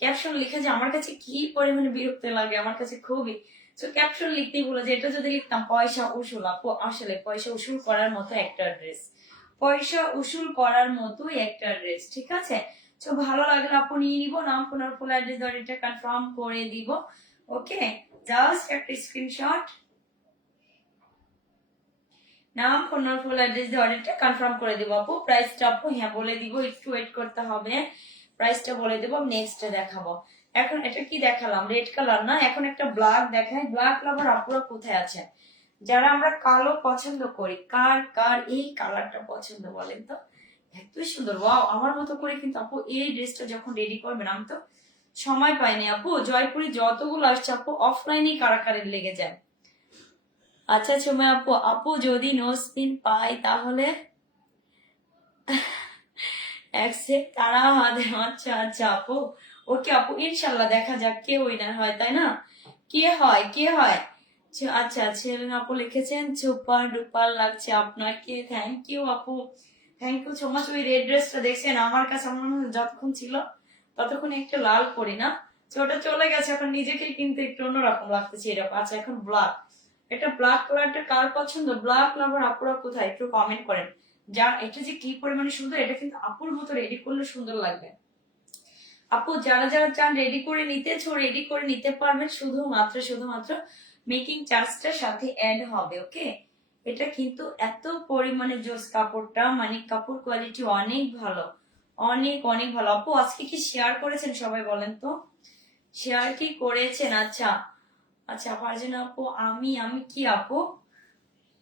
ক্যাপশন লিখে যে আমার কাছে কি পরিমাণে বিরক্ত লাগে, আমার কাছে খুবই। তো ক্যাপশন লিখতেই ভুলে যাই। এটা যদি লিখতাম পয়সা উসুল, আপু আসলে পয়সা উসুল করার মতো একটা ড্রেস, পয়সা উসুল করার মতোই একটা ড্রেস, ঠিক আছে? তো ভালো লাগলে আপু নিয়ে নিব। নাম ফোন আর ফুল অ্যাড্রেস দরটা কনফার্ম করে দিব। ওকে, জাস্ট একটা স্ক্রিনশট, নাম ফোন আর ফুল অ্যাড্রেস দিয়ে অর্ডারটা কনফার্ম করে দিব আপু। প্রাইসটা আপু হ্যাঁ বলে দিব, একটু ওয়েট করতে হবে, প্রাইসটা বলে দেবো। নেক্সট দেখাবো। এখন এটা কি দেখালাম, রেড কালার না? এখন একটা ব্ল্যাক দেখাই। ব্ল্যাক লাভার আপুরা কোথায় আছে? যারা আমরা কালো পছন্দ করি, কার কার এই কালারটা পছন্দ বলেন তো? এত সুন্দর, ওয়াও। আমার মতো করে কিন্তু আপু এই ড্রেসটা যখন রেডি করবেন, আমি তো সময় পাইনি আপু, জয়পুরে যতগুলো আসছে আপু অফলাইনে কারাকারের লেগে যায়। আচ্ছা সুমা আপু, আপু যদি নোজপিন পাই তাহলে অ্যাকসেপ্ট তারা হবে। আচ্ছা আচ্ছা আপু, ওকে আপু, ইনশাল্লাহ দেখা যাক কে উইনার হয়, তাই না? কে হয় কে হয়। আচ্ছা ছেলেন আপু লিখেছেন সুপার ডুপার লাগছে আপনাকে, থ্যাংক ইউ আপু, থ্যাংক ইউ সো মাচ। ওই রেড ড্রেসটা দেখছেন আমার কাছে আমার মনে হয় যতক্ষণ ছিল ততক্ষণ একটা লাল পরি না, তো ওটা চলে গেছে, এখন নিজেকে কিন্তু একটু অন্যরকম লাগতেছে এরকম। আচ্ছা এখন ব্ল্যাক, এটা ব্ল্যাক কালারটা কার পছন্দ? ব্ল্যাক লাভার আপুরা কোথায় একটু কমেন্ট করেন। যা এটা যে কি পরিমাণে সুন্দর, এটা কিন্তু আপুর মতো রেডি করলে সুন্দর লাগবে। আপু যারা যারা চান রেডি করে নিতে রেডি করে নিতে পারবেন, শুধুমাত্র মেকিং চার্জটার সাথে অ্যাড হবে। ওকে, এটা কিন্তু এত পরিমাণে জোস কাপড়টা, মানে কাপড় কোয়ালিটি অনেক ভালো, অনেক অনেক ভালো। আপু আজকে কি শেয়ার করেছেন সবাই বলেন তো, শেয়ার কি করেছেন? আচ্ছা আচ্ছা পারছেন আপু, আমি আমি কি আপু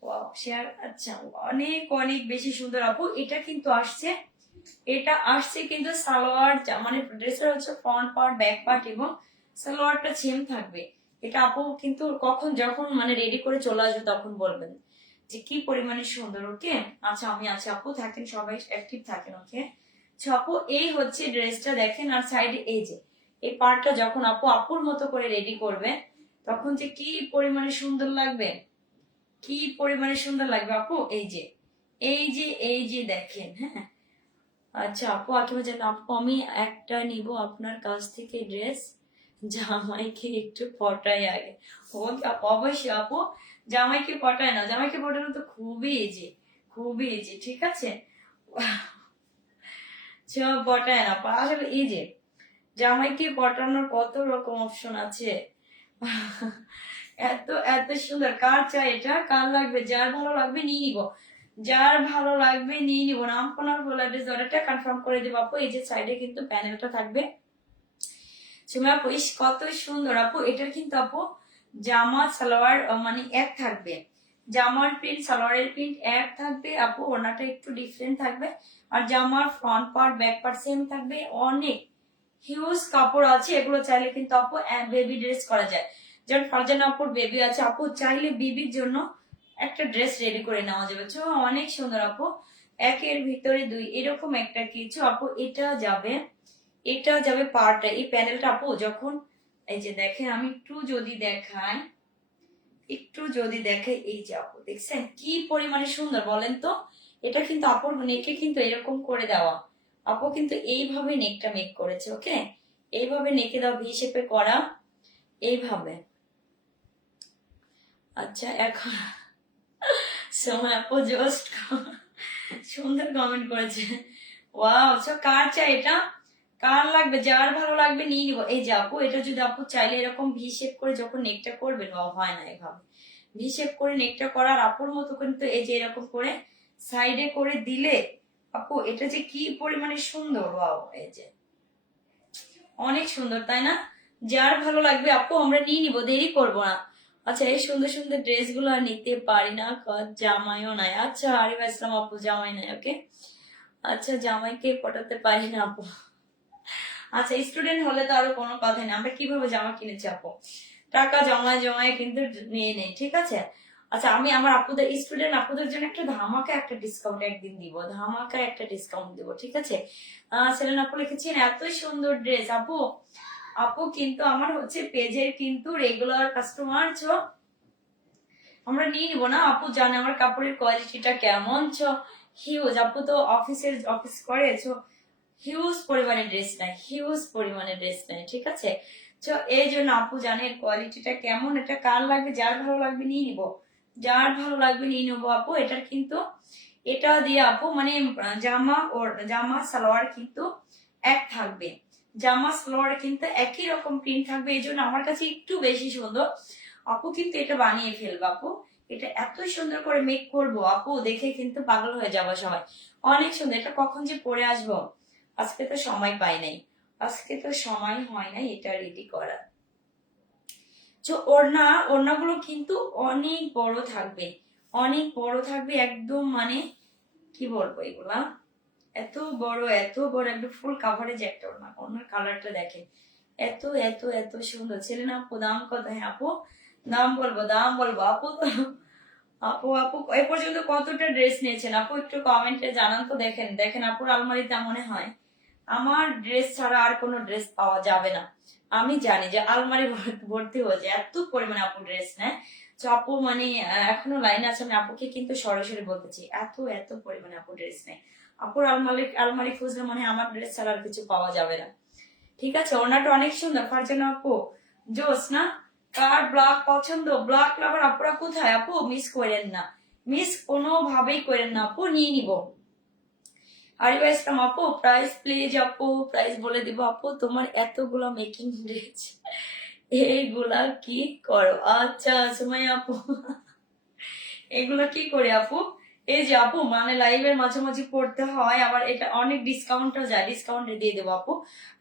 ওয়াও শেয়ার, আচ্ছা অনেক অনেক বেশি সুন্দর আপু। এটা কিন্তু আসছে, এটা আসছে কিন্তু সালোয়ার মানে ড্রেসের হচ্ছে ফ্রন্ট পার্ট, ব্যাক পার্ট এবং সালোয়ারটা সেম থাকবে। এটা আপু কিন্তু কখন যখন মানে রেডি করে চলে আসবে তখন বলবেন যে কি পরিমাণে সুন্দর। ওকে, আচ্ছা আমি আছি আপু, থাকেন সবাই অ্যাক্টিভ থাকেন। ওকে, আচ্ছা আপু এই হচ্ছে ড্রেসটা দেখেন, আর সাইডে এই যে এই পার্টটা যখন আপু আপুর মতো করে রেডি করবে তখন যে কি পরিমাণে সুন্দর লাগবে, কি পরিমাণে সুন্দর লাগবে আপু। এই যে এই যে এই যে দেখেন, হ্যাঁ। আচ্ছা আপু আকিবা জান, আপু আমি একটা নিব আপনার কাছ থেকে ড্রেস, জামাইকে একটু পটাই আগে। ওকে আপু, অবশ্যই আপু, জামাইকে পটায় না, জামাইকে পটানো তো খুবই ইজি, খুবই ইজি, ঠিক আছে। সব পটায় না আপু, আসলে এই যে জামাইকে পটানোর কত রকম অপশন আছে। এত এত সুন্দর, কার চাই এটা, কার লাগবে, যার ভালো লাগবে নিয়ে নিব, যার ভালো লাগবে নিয়ে নিব। নাম কোনার ফুল অ্যাড্রেস অর্ডারটা কনফার্ম করে দেবো আপু। এই যে সাইডে কিন্তু প্যানেলটা থাকবে। তুমি আপু ইস কত সুন্দর আপু। এটার কিন্তু আপু জামা সালোয়ার মানে এক থাকবে, জামার প্রিন্ট সালোয়ারের প্রিন্ট এক থাকবে আপু, ওনাটা একটু ডিফারেন্ট থাকবে। আর জামার front part back part same থাকবে। অনেক হিউজ কাপড় আছে, এগুলো চাইলে কিন্তু আপু বেবি ড্রেস করা যায়। যেমন ফারজানা আপুর বেবি আছে, আপু চাইলে বেবির জন্য একটা ড্রেস রেডি করে নেওয়া যাবে। তো অনেক সুন্দর আপু, একের ভিতরে দুই এরকম একটা কিছু আপু। এটা যাবে, এটা যাবে পার্টটা, এই প্যানেলটা আপু যখন এই যে দেখেন, আমি একটু যদি দেখাই, একটু যদি দেখে, এই যে আপু দেখছেন কি পরিমাণে সুন্দর বলেন তো। এটা কিন্তু আপুর নেকে কিন্তু এরকম করে দেওয়া, আপু কিন্তু এইভাবে নেকটা মেক করেছে। ওকে, এইভাবে নেকে দেওয়া, ভি শেপে করা, এইভাবে। আচ্ছা এখন সময় আপু জাস্ট সুন্দর কমেন্ট করেছে, ওয়াও। আচ্ছা কার চাই এটা, কার লাগবে, যার ভালো লাগবে নিয়ে নিবো। এই যে আপু এটা যদি আপু চাইলে এরকম ভি শেপ করে যখন নেকটা করবেন, হয় না এভাবে ভি শেপ করে নেকটা করার আপুর মতো কিন্তু এই যে এরকম করে সাইডে করে দিলে আপু এটা যে কি পরিমাণে সুন্দর, ওয়াও। এই যে অনেক সুন্দর, তাই না? যার ভালো লাগবে আপু আমরা নিয়ে নিবো, দেরি করবো না। আচ্ছা এই সুন্দর সুন্দর ড্রেস গুলো আর নিতে পারি না, জামাইও নাই। আচ্ছা আরিফা ইসলাম আপু জামাই নাই, ওকে। আচ্ছা জামাইকে পটাতে পারি না আপু। আচ্ছা স্টুডেন্ট হলে তো আরো কোনো কথাই না, আমরা কিভাবে জামা কিনেছি আপু, টাকা জমায় জমায় কিন্তু নিয়ে নেই, ঠিক আছে। আচ্ছা আমি আমার আপুদের স্টুডেন্ট আপুদের জন্য একটা ধামাকা একটা ডিসকাউন্ট একদিন দিব, ধামাকা একটা ডিসকাউন্ট দিব, ঠিক আছে। সেলেন আপু লিখেছেন এত সুন্দর ড্রেস আপু। আপু কিন্তু আমার হচ্ছে পেজের কিন্তু রেগুলার কাস্টমার, ছো আমরা নিয়ে নিবো না। আপু জানে আমার কাপড়ের কোয়ালিটিটা কেমন, ছো হিউজ। আপু তো অফিস করে, ছো হিউজ পরিমাণে ড্রেস নাই, হিউজ পরিমাণে ড্রেস নাই, ঠিক আছে। তো এই জন্য আপু জানের কোয়ালিটিটা কেমন, এটা কার লাগবে, যার ভালো লাগবে নিয়ে নিব, যার ভালো লাগবে নিয়ে নেবো আপু। এটার কিন্তু এটা দিয়ে আপু মানে জামা সালোয়ার কিন্তু এক থাকবে, জামা সালোয়ার কিন্তু একই রকম প্রিন্ট থাকবে। এই জন্য আমার কাছে একটু বেশি সুন্দর। আপু কিন্তু এটা বানিয়ে ফেলবো আপু, এটা এত সুন্দর করে মেক করবো আপু, দেখে কিন্তু পাগল হয়ে যাবো সবাই। অনেক সুন্দর, এটা কখন যে পরে আসবো, আজকে তো সময় পাই নাই, আজকে তো সময় হয় নাই এটা রেডি করা। তো ওড়নাগুলো কিন্তু অনেক বড় থাকবে, অনেক বড় থাকবে একদম, মানে কি বলবো এগুলা, এত বড় এত বড় একদম ফুল কাভারেজ একটা ওড়না। ওড়নার কালারটা দেখেন, এত এত এত সুন্দর। ছেলে না আপু দাম কত? হ্যাঁ আপু দাম বলবো, দাম বলবো আপু তো। আপু আপু এ পর্যন্ত কতটা ড্রেস নিয়েছেন আপু একটু কমেন্টে জানান তো। দেখেন দেখেন আপুর আলমারিতে মনে হয় আমার ড্রেস ছাড়া আর কোনো ড্রেস পাওয়া যাবে না। আমি জানি যে আলমারি ভর্তি হয়ে যায়, এত পরিমাণে আপু ড্রেস নেয়। তো আপু মানে এখনো লাইন আছে, আমি আপুকে কিন্তু সরাসরি বলতেছি, এত এত পরিমাণে আপু ড্রেস নেয়। আপুর আলমারি আলমারি খুঁজলে মানে আমার ড্রেস ছাড়া আর কিছু পাওয়া যাবে না, ঠিক আছে। ওনাটা অনেক সুন্দর ফারজানা আপু, জোস না। কার ব্ল্যাক পছন্দ, ব্ল্যাক লাভার আপুরা কোথায় আপু, মিস করেন না, মিস কোনো ভাবেই করেন না আপু, নিয়ে নিব। আরিবা ইসলাম আপু প্রাইস প্লিজ আপু, প্রাইস বলে দিব আপু। তোমার এতগুলো মেকিং ড্রেস এইগুলা কি করো? আচ্ছা সুমাইয়া আপু এগুলো কি করে আপু, এই যে আপু মানে লাইভের মাঝামাঝি পড়তে হয়, আবার এটা অনেক ডিসকাউন্টও যায়, ডিসকাউন্টে দিয়ে দেবো আপু।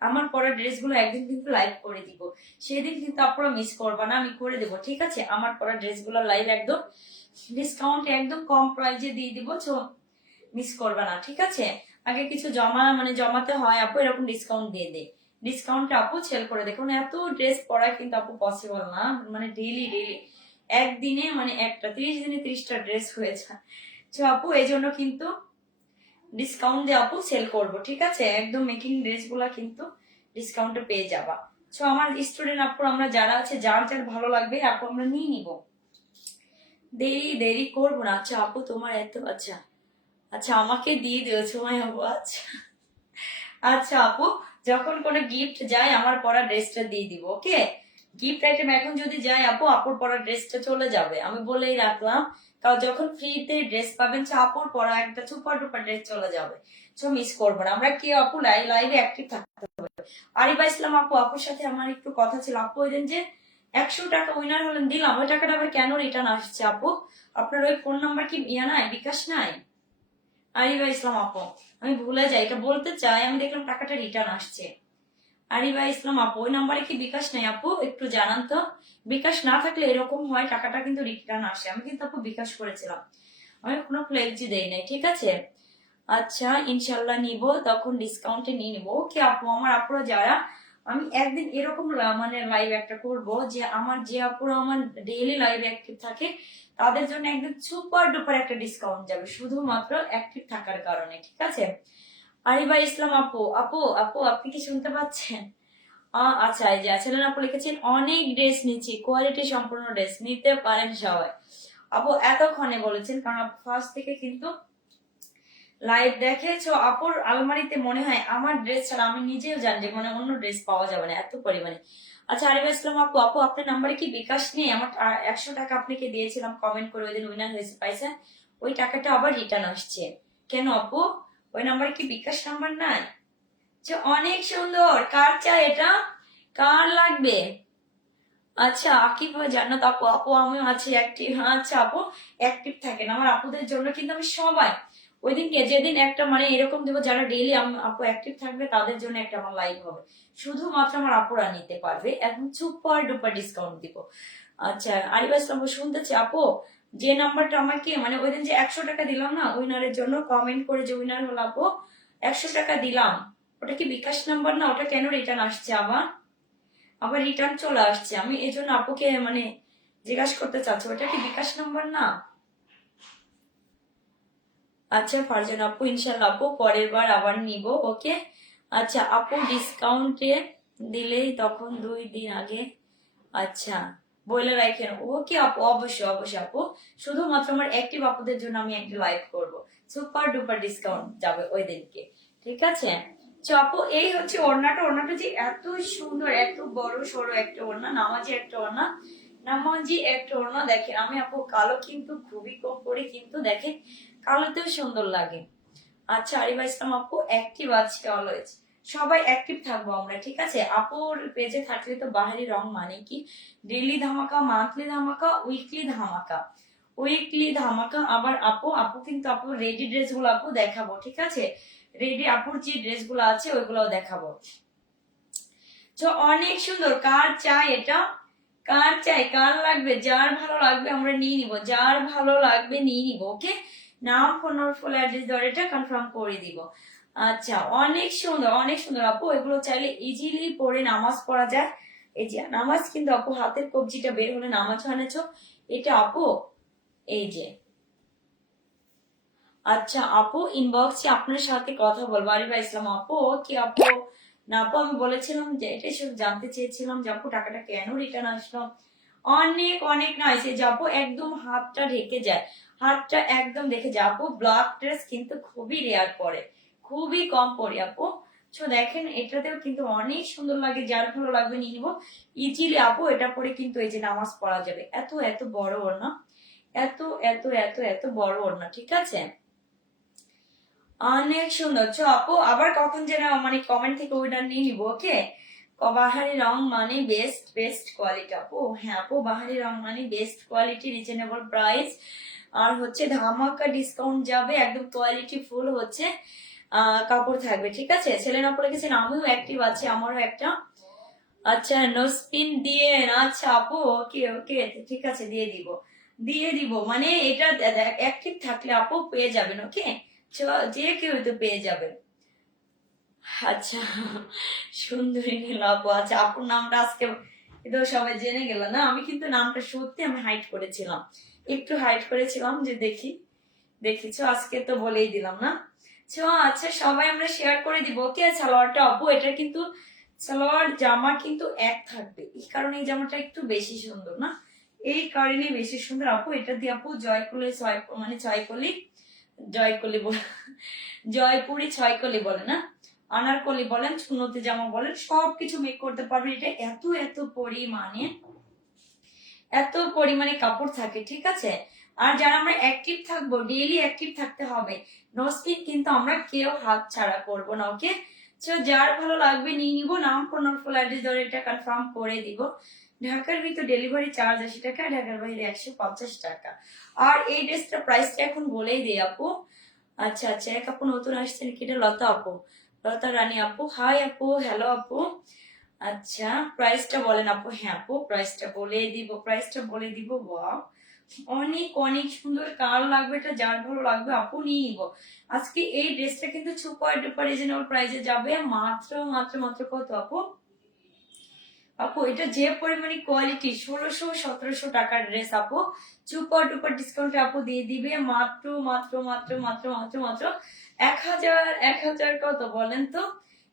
আমার পরা ড্রেসগুলো একদিন কিন্তু লাইভ করে দিব, সেদিন কিন্তু আপনারা মিস করবা না, আমি করে দেবো, ঠিক আছে? আমার পরা ড্রেসগুলো লাইভ একদম ডিসকাউন্টে একদম কম প্রাইসে দিয়ে দিব, তো মিস করবা না, ঠিক আছে? আগে কিছু জমাতে হয় আপু, এরকম ডিসকাউন্ট দিয়ে দে, ডিসকাউন্টে আপু সেল করে দেখুন। এত ড্রেস পরা কিন্তু আপু পসিবল না, মানে ডেইলি একদিনে একটা 30 দিনে 30টা ড্রেস হয়ে যায়। তো আপু এই জন্য কিন্তু ডিসকাউন্ট দিয়ে আপু সেল করব, ঠিক আছে? একদম মেকিং ড্রেস গুলা কিন্তু ডিসকাউন্টে পেয়ে যাবা। তো আমার স্টুডেন্ট আপু আমরা যারা আছে, যার যার ভালো লাগবে আপু আমরা নিয়ে নিব, দেরি করবো না। আচ্ছা আপু তোমার এত আচ্ছা আচ্ছা আমাকে দিয়ে দিও সময় আপু। আচ্ছা আচ্ছা আপু, যখন কোনো গিফট যায় আমার পরা ড্রেসটা দিয়ে দিব, ওকে? গিফট আইটেম এখন যদি যায় আপু, আপুর পরা ড্রেসটা চলে যাবে, আমি বলেই রাখলাম। কারণ যখন ফ্রিতে ড্রেস পাবেন, আপুর পরা একটা সুপার ডুপার ড্রেস চলে যাবে, তো মিস করবো না। আমরা কি আপু লাইভে অ্যাক্টিভ থাকতে হবে। আরিবা ইসলাম আপু, আপুর সাথে আমার একটু কথা ছিল আপু। ওই দিন যে 100 টাকা উইনার হলেন, দিলাম, ওই টাকাটা আবার কেন রিটার্ন আসছে আপু? আপনার ওই ফোন নাম্বার কি নাই, বিকাশ নাই? আরিবা ইসলাম আপু, আমি ভুলে যাই, এটা বলতে চাই, আমি দেখলাম টাকাটা রিটার্ন আসছে। আরিবা ইসলাম আপু, ওই নাম্বারে কি বিকাশ নাই আপু? একটু জানান তো। বিকাশ না থাকলে এরকম হয়, টাকাটা কিন্তু রিটার্ন আসে। আমি কিন্তু আপু বিকাশ করেছিলাম, আমি কোনো ফ্লেক্সি দেই নাই, ঠিক আছে? আচ্ছা ইনশাল্লাহ নিব, তখন ডিসকাউন্টে নিয়ে নিবো, ওকে আপু? আমার আপুরা যারা, আমি একদিন এরকম লাইভ একটা করব, যে আমার যে আপুরা আমার ডেইলি লাইভ অ্যাক্টিভ থাকে তাদের জন্য একদম সুপার ডুপার একটা ডিসকাউন্ট যাবে, শুধুমাত্র অ্যাক্টিভ থাকার কারণে, ঠিক আছে? আরিবা ইসলাম আপু, আপু আপু আপনি কি শুনতে পাচ্ছেন? আচ্ছা, এই যে ছেলেন আপু লিখেছেন অনেক ড্রেস নিচ্ছি, কোয়ালিটি সম্পূর্ণ ড্রেস নিতে পারেন সবাই। আপু এতক্ষণে বলেছেন, কারণ আপু ফার্স্ট থেকে কিন্তু লাইভ দেখেছো। আপুর আলমারিতে মনে হয় আমার ড্রেস ছাড়া, আমি নিজেও জানি যে অন্য ড্রেস পাওয়া যাবে না এত পরিমাণে। আচ্ছা আরিবা ইসলাম আপু, আপু আপনার নাম্বারে কি বিকাশ নেই? আমার 100 টাকা আপনাকে দিয়েছিলাম কমেন্ট করে, ওই দিন উইনার হয়েছে, পাইছেন? ওই টাকাটা আবার রিটার্ন আসছে কেন আপু? ওই নাম্বারে কি বিকাশ নাম্বার নাই? যে অনেক সুন্দর, কার চাই এটা, কার লাগবে? আচ্ছা আকিব জান্নাত আপু, আপু আমি আছি অ্যাক্টিভ। আচ্ছা আপু অ্যাক্টিভ থাকেন, আমার আপুদের জন্য কিন্তু আমি সবাই ওই দিনকে যেদিন একটা এরকম দেবো, যারা ডেইলি আপু অ্যাক্টিভ থাকবে তাদের জন্য একটা আমার লাইভ হবে, শুধুমাত্র আমার আপুরা নিতে পারবে, এখন সুপার ডুপার ডিসকাউন্ট দিব। আচ্ছা আরিবা ইসলাম শুনতেছি আপু, যে নাম্বারটা আমাকে ওই দিন যে 100 টাকা দিলাম না উইনারের জন্য, কমেন্ট করে যে উইনার হলো আপু 100 টাকা দিলাম, ওটা কি বিকাশ নাম্বার না? ওটা কেন রিটার্ন আসছে আবার রিটার্ন চলে আসছে? আমি এই জন্য আপুকে জিজ্ঞাসা করতে চাচ্ছি, ওটা কি বিকাশ নাম্বার না? আচ্ছা ফারজান আপু, ইনশাল্লাহ আপু পরের বার আবার নিব, ওকে? আচ্ছা আপু ডিসকাউন্টে দিলেই তখন 2 দিন আগে, আচ্ছা বলে রাখেন, ওকে আপু? অবশ্যই অবশ্যই আপু, শুধুমাত্র আমার অ্যাক্টিভ আপুদের জন্য আমি একটা লাইভ করব, সুপার ডুপার ডিসকাউন্ট যাবে ওই দিনকে, ঠিক আছে? তো আপু এই হচ্ছে ওড়নাটা যে এত সুন্দর, এত বড় সড়ো একটা ওড়না, নামাজি একটা ওড়না দেখেন। আমি আপু কালো কিন্তু খুবই কম পরি, কিন্তু দেখেন কালোতেও সুন্দর লাগে। আচ্ছা আরিবা ইসলাম আপু অ্যাক্টিভ আছে অলওয়েজ, সবাই অ্যাক্টিভ থাকবো আমরা, ঠিক আছে? আপুর পেজে থাকলে তো বাহারি রং মানে কি, ডেইলি ধামাকা, মান্থলি ধামাকা, উইকলি ধামাকা। আবার আপু কিন্তু আপু রেডি ড্রেস গুলো আপু দেখাবো, ঠিক আছে? রেডি আপুর যে ড্রেস গুলো আছে ওইগুলোও দেখাবো। তো অনেক সুন্দর, কার চাই এটা, কার চাই, কার লাগবে, যার ভালো লাগবে আমরা নিয়ে নিব, যার ভালো লাগবে নিয়ে নিব, ওকে? নাম ফোন নম্বর ফুল অ্যাড্রেস ধরে এটা কনফার্ম করে দিব। আচ্ছা অনেক সুন্দর, অনেক সুন্দর আপু, এগুলো চাইলে ইজিলি পরে নামাজ পড়া যায়। এই যে নামাজ কিন্তু আপু হাতের কবজিটা বের হলে নামাজ আনেছো, এটা আপু এই যে। আচ্ছা আপু ইনবক্সে আপনার সাথে কথা বলবো। আরিবা ইসলাম আপু, কি আপু? না আপু আমি বলেছিলাম যে এটাই শুধু জানতে চেয়েছিলাম যে আপু টাকাটা কেন রিটার্ন আসলো। অনেক অনেক নাইস, যে আপু একদম হাতটা ঢেকে যায়, হাতটা একদম দেখে যায় আপু। ব্ল্যাক ড্রেস কিন্তু খুবই রেয়ার পরে, খুবই কম পরে আপু। তো দেখেন এটাতেও কিন্তু অনেক সুন্দর লাগে, যার ভালো লাগবে নিয়ে নিবো ইজিলি আপু। এটা পরে কিন্তু এই যে নামাজ পড়া যাবে, এত এত বড় ওড়না, এত এত এত এত বড় ওড়না, ঠিক আছে? অনেক সুন্দর। তো আপু আবার কখন যেন কমেন্ট থেকে ওইটা নিয়ে নিবো, ওকে? বাহারি রং মানে বেস্ট কোয়ালিটি আপু। হ্যাঁ আপু বাহারি রং মানে বেস্ট কোয়ালিটি, রিজনেবল প্রাইস। আর হচ্ছে ধামাকা ডিসকাউন্ট যাবে, একদম কোয়ালিটি ফুল হচ্ছে কাপড় থাকবে, ঠিক আছে। সেলেন আপু লিখেছেন আমিও অ্যাক্টিভ আছে, আমারও একটা। আচ্ছা নো স্পিন দিয়ে, আচ্ছা আপু ওকে ওকে, ঠিক আছে দিয়ে দিব মানে এটা অ্যাক্টিভ থাকলে আপু পেয়ে যাবেন, ওকে, যে কেউ তো পেয়ে যাবেন। আচ্ছা সুন্দরী নীল আপু, আচ্ছা আপুর নামটা আজকে কিন্তু সবাই জেনে গেল না। আমি কিন্তু নামটা সত্যি আমি হাইড করেছিলাম, একটু হাইড করেছিলাম যে দেখিছো, আজকে তো বলেই দিলাম না। আচ্ছা সবাই আমরা শেয়ার করে দিব, ওকে। সালোয়ারটা আপু এটা কিন্তু সালোয়ার জামা কিন্তু এক থাকবে, এই কারণে এই জামাটা একটু বেশি সুন্দর না, এই কারণে বেশি সুন্দর আপু। এটা দিয়ে আপু জয়কুলে মানে জয়কলি বলে, জয়পুরি ছয়কলি বলে না, আনারকলি বলেন, সুন্নতি জামা বলেন, সবকিছু মেক করতে পারবেন। এটা এত পরিমাণে কাপড় থাকে, ঠিক আছে। আর যারা আমরা অ্যাক্টিভ থাকবো, ডেইলি অ্যাক্টিভ থাকতে হবে, নো স্পিন কিন্তু আমরা কেউ হাত ছাড়া করবো না, ওকে। যার ভালো লাগবে নিয়ে নিবো, নাম ফোন ফুল অ্যাড্রেস ধরে এটা কনফার্ম করে দিব। ঢাকার ভিতর ডেলিভারি চার্জ 80 টাকা, ঢাকার বাইরে 150 টাকা। আর এই ড্রেসটা প্রাইসটা এখন বলেই দিই আপু। আচ্ছা আচ্ছা, এক আপু নতুন আসছেন কি, এটা লতা আপু, লতা রানী আপু, হাই আপু, হ্যালো আপু। আচ্ছা প্রাইসটা বলেন আপু। হ্যাঁ আপু প্রাইসটা বলে দিব। ওয়াও অনেক অনেক সুন্দর, কার লাগবে এটা, যার ভালো লাগবে আপু নিয়ে নিব। আজকে এই ড্রেসটা কিন্তু সুপার ডুপার রিজনেবল প্রাইসে যাবে, মাত্র মাত্র মাত্র কত আপু? আপু এটা যে পরিমাণে কোয়ালিটি, 1600-1700 টাকার ড্রেস আপু, সুপার ডুপার ডিসকাউন্টে আপু দিয়ে দিবে মাত্র মাত্র মাত্র মাত্র মাত্র মাত্র 1000 কত বলেন তো,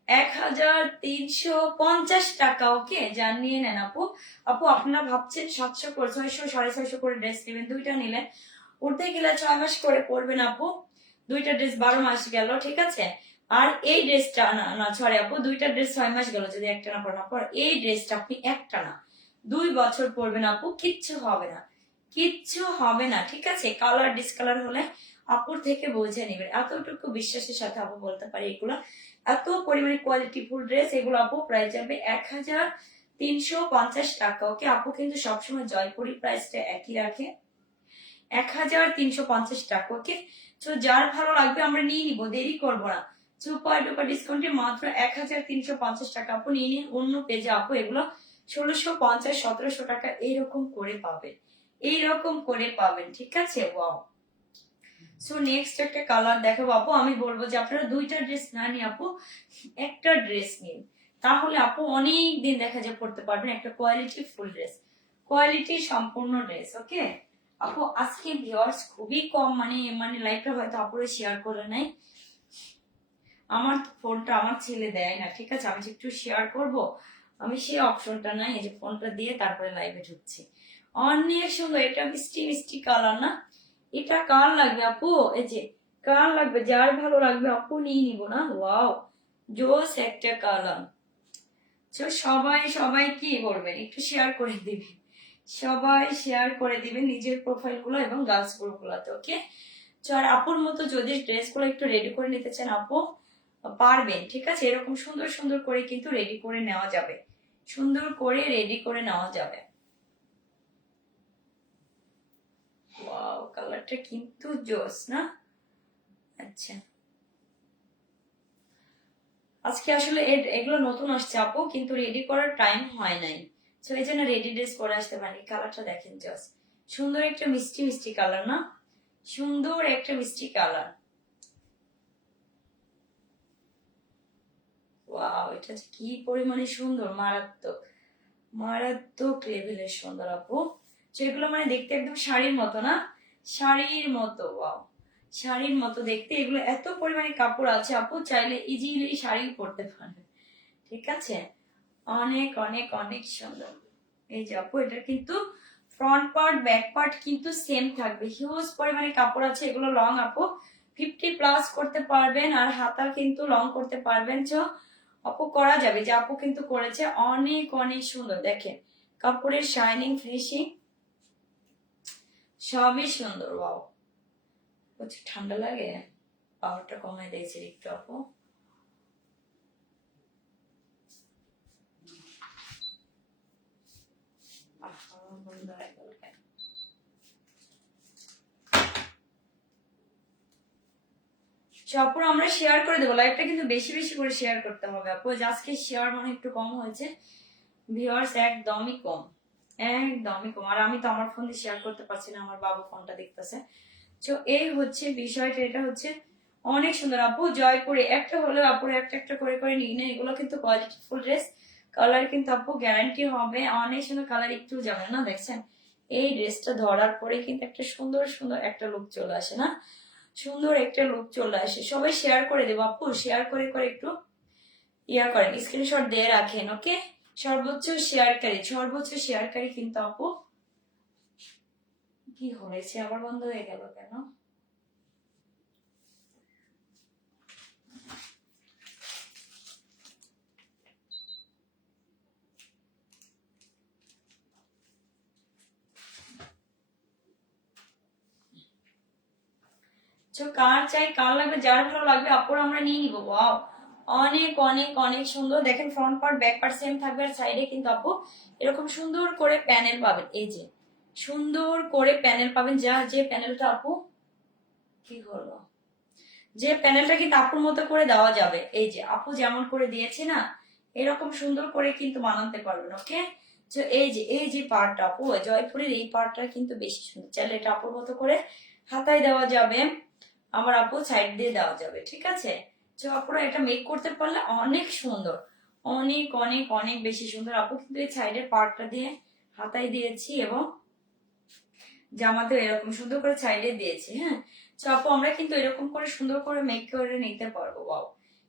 1350 টাকা, ওকে। জানিয়ে নেন আপু। আপু আপনারা ভাবছেন 700 করে, 600 650 করে ড্রেস নেবেন, দুইটা নিলে উঠতে গেলে 6 মাস করে পড়বেন আপু, দুইটা ড্রেস 12 মাস গেল, ঠিক আছে। আর এই ড্রেসটা না সরি আপু, দুইটা ড্রেস 6 মাস গেল যদি একটা না পড়া পর, এই ড্রেসটা আপনি একটা না 2 বছর পরবেন আপু, কিচ্ছু হবে না, ঠিক আছে। কালার ডিসকালার হলে আপুর থেকে বুঝে নেবেন, এতটুকু বিশ্বাসের সাথে আপু বলতে পারি এগুলো এত পরিমাণে কোয়ালিটি ফুল ড্রেস, এগুলো আপু প্রাইস যাবে 1350 টাকা, ওকে। আপু কিন্তু সবসময় জয়পুরি প্রাইসটা একই রাখে, 1350 টাকা, ওকে। তো যার ভালো লাগবে আমরা নিয়ে নিব, দেরি করবো না, সুপার ডুপার ডিসকাউন্টে মাত্র 1350 টাকা আপু নিয়ে নিন। অন্য পেজে আপু এগুলো 1650-1700 টাকা এইরকম করে পাবেন, ঠিক আছে। ওয়াও সো নেক্সট একটা কালার দেখাবো আপু। আমি বলবো যে আপনারা দুইটা ড্রেস না নিয়ে আপু একটা ড্রেস নিন, তাহলে আপু অনেক দিন দেখা যায় পড়তে পারবেন, একটা কোয়ালিটি ফুল ড্রেস, কোয়ালিটি সম্পূর্ণ ড্রেস, ওকে। আপু আজকে ভিউয়ার্স খুবই কম, মানে লাইভটা হয়তো আপুরে শেয়ার করে নাই, আমার ফোনটা আমার ছেলে দেয় না, ঠিক আছে। আমি একটু শেয়ার করব, আমি সেই অপশনটা নাই, এই যে ফোনটা দিয়ে তারপরে লাইভে ঢুকছি। অনেক সুন্দর, এটা মিষ্টি মিষ্টি কালার না, এটা কার লাগবে আপু, এই যে কার লাগবে, যার ভালো লাগবে আপু নিয়ে নিব না। ওয়াও জোস একটা কালার। সবাই সবাই কি করবেন, একটু শেয়ার করে দিবেন, সবাই শেয়ার করে দিবেন নিজের প্রোফাইল গুলো এবং গার্লস গ্রুপ গুলোতে, ওকে। আর আপুর মতো যদি ড্রেস গুলো একটু রেডি করে নিতে চান আপু পারবেন, ঠিক আছে। এরকম সুন্দর সুন্দর করে কিন্তু রেডি করে নেওয়া যাবে, ওয়াও কালারটা কিন্তু জোস না। আচ্ছা আজকে আসলে এগুলো নতুন আসছে আপু, কিন্তু রেডি করার টাইম হয় নাই, তো এই জন্য রেডি ড্রেস করে আসতে পারি। কালারটা দেখেন জোস, সুন্দর একটা মিষ্টি মিষ্টি কালার না, সুন্দর একটা মিষ্টি কালার। ওয়াও এটা কি পরিমাণে সুন্দর, মারাত্মক লেভেলের সুন্দর আপু। যেগুলো দেখতে একদম শাড়ির মতো না, শাড়ির মতো, ওয়াও শাড়ির মতো দেখতে। এগুলো এত পরিমাণে কাপড় আছে আপু, চাইলে ইজিলি শাড়ি পরতে পারবে, ঠিক আছে। অনেক অনেক অনেক সুন্দর। এই যে আপু এটা কিন্তু ফ্রন্ট পার্ট ব্যাক পার্ট কিন্তু সেম থাকবে, হিউজ পরিমাণে কাপড় আছে। এগুলো লং আপু 50+ করতে পারবেন, আর হাতা কিন্তু লং করতে পারবেন। আপু করা যাবে, যে আপু কিন্তু করেছে, অনেক অনেক সুন্দর। দেখেন কাপড়ের শাইনিং ফিনিশিং সবই সুন্দর। ওয়াও প্রচুর ঠান্ডা লাগে, পাওয়ারটা কমাই দিয়েছে একটু আপু। সবপুর আমরা শেয়ার করে দেবো, লাইভটা কিন্তু বেশি বেশি করে শেয়ার করতে হবে আপু। আজকে শেয়ার মানে একটু কম হয়েছে, ভিউয়ার্স একদমই কম, একদমই কম। আর আমি তো আমার ফোন দিয়ে শেয়ার করতে পারছি না, আমার বাবু ফোনটা দেখতেছে। তো এই হচ্ছে বিষয়টা, এটা হচ্ছে অনেক সুন্দর আপু। জয়পুরে একটা হলে আপুর একটা একটা করে করে নিই না, এগুলো কিন্তু কোয়ালিটিফুল ড্রেস। কালার কিন্তু আপু গ্যারান্টি হবে, অনেক সুন্দর কালার, একটু যাবে না। দেখছেন এই ড্রেসটা ধরার পরে কিন্তু একটা সুন্দর সুন্দর একটা লুক চলে আসে না, সুন্দর একটা লুক চলে আসে। সবাই শেয়ার করে দেবো আপু, শেয়ার করে করে একটু ইয়া করেন, স্ক্রিনশট দিয়ে রাখেন, ওকে। সর্বোচ্চ শেয়ারকারী কিন্তু আপু। কি হয়েছে, আবার বন্ধ হয়ে গেল কেন? কার চাই, কার লাগবে, যার ভালো লাগবে আপুর আমরা নিয়ে নিবো। ওয়াও, অনেক অনেক অনেক সুন্দর। দেখেন front part back part same থাকবে, আর সাইডে কিন্তু আপু এরকম সুন্দর করে প্যানেল পাবেন। এই যে সুন্দর করে প্যানেল পাবেন, যা যে প্যানেলটা আপু কি হলো, যে প্যানেলটা কিন্তু আপুর মতো করে দেওয়া যাবে। এই যে আপু যেমন করে দিয়েছে না, এরকম সুন্দর করে কিন্তু বানাতে পারবেন, ওকে। তো এই যে পার্টটা আপু, জয়পুরের এই পার্টটা কিন্তু বেশি সুন্দর। চাইলে এটা আপুর মতো করে হাতায় দেওয়া যাবে, আমার আপু সাইড দিয়ে দেওয়া যাবে, ঠিক আছে। তো আপুরা এটা মেক করতে পারলে অনেক সুন্দর, অনেক অনেক অনেক বেশি সুন্দর। আপু কিন্তু এই সাইডের পার্টটা দিয়ে হাতায় দিয়েছি, এবং জামাতেও এরকম সুন্দর করে সাইডে দিয়েছি। হ্যাঁ, তো আপু আমরা কিন্তু এরকম করে সুন্দর করে মেক করে নিতে পারবো। ওয়াও,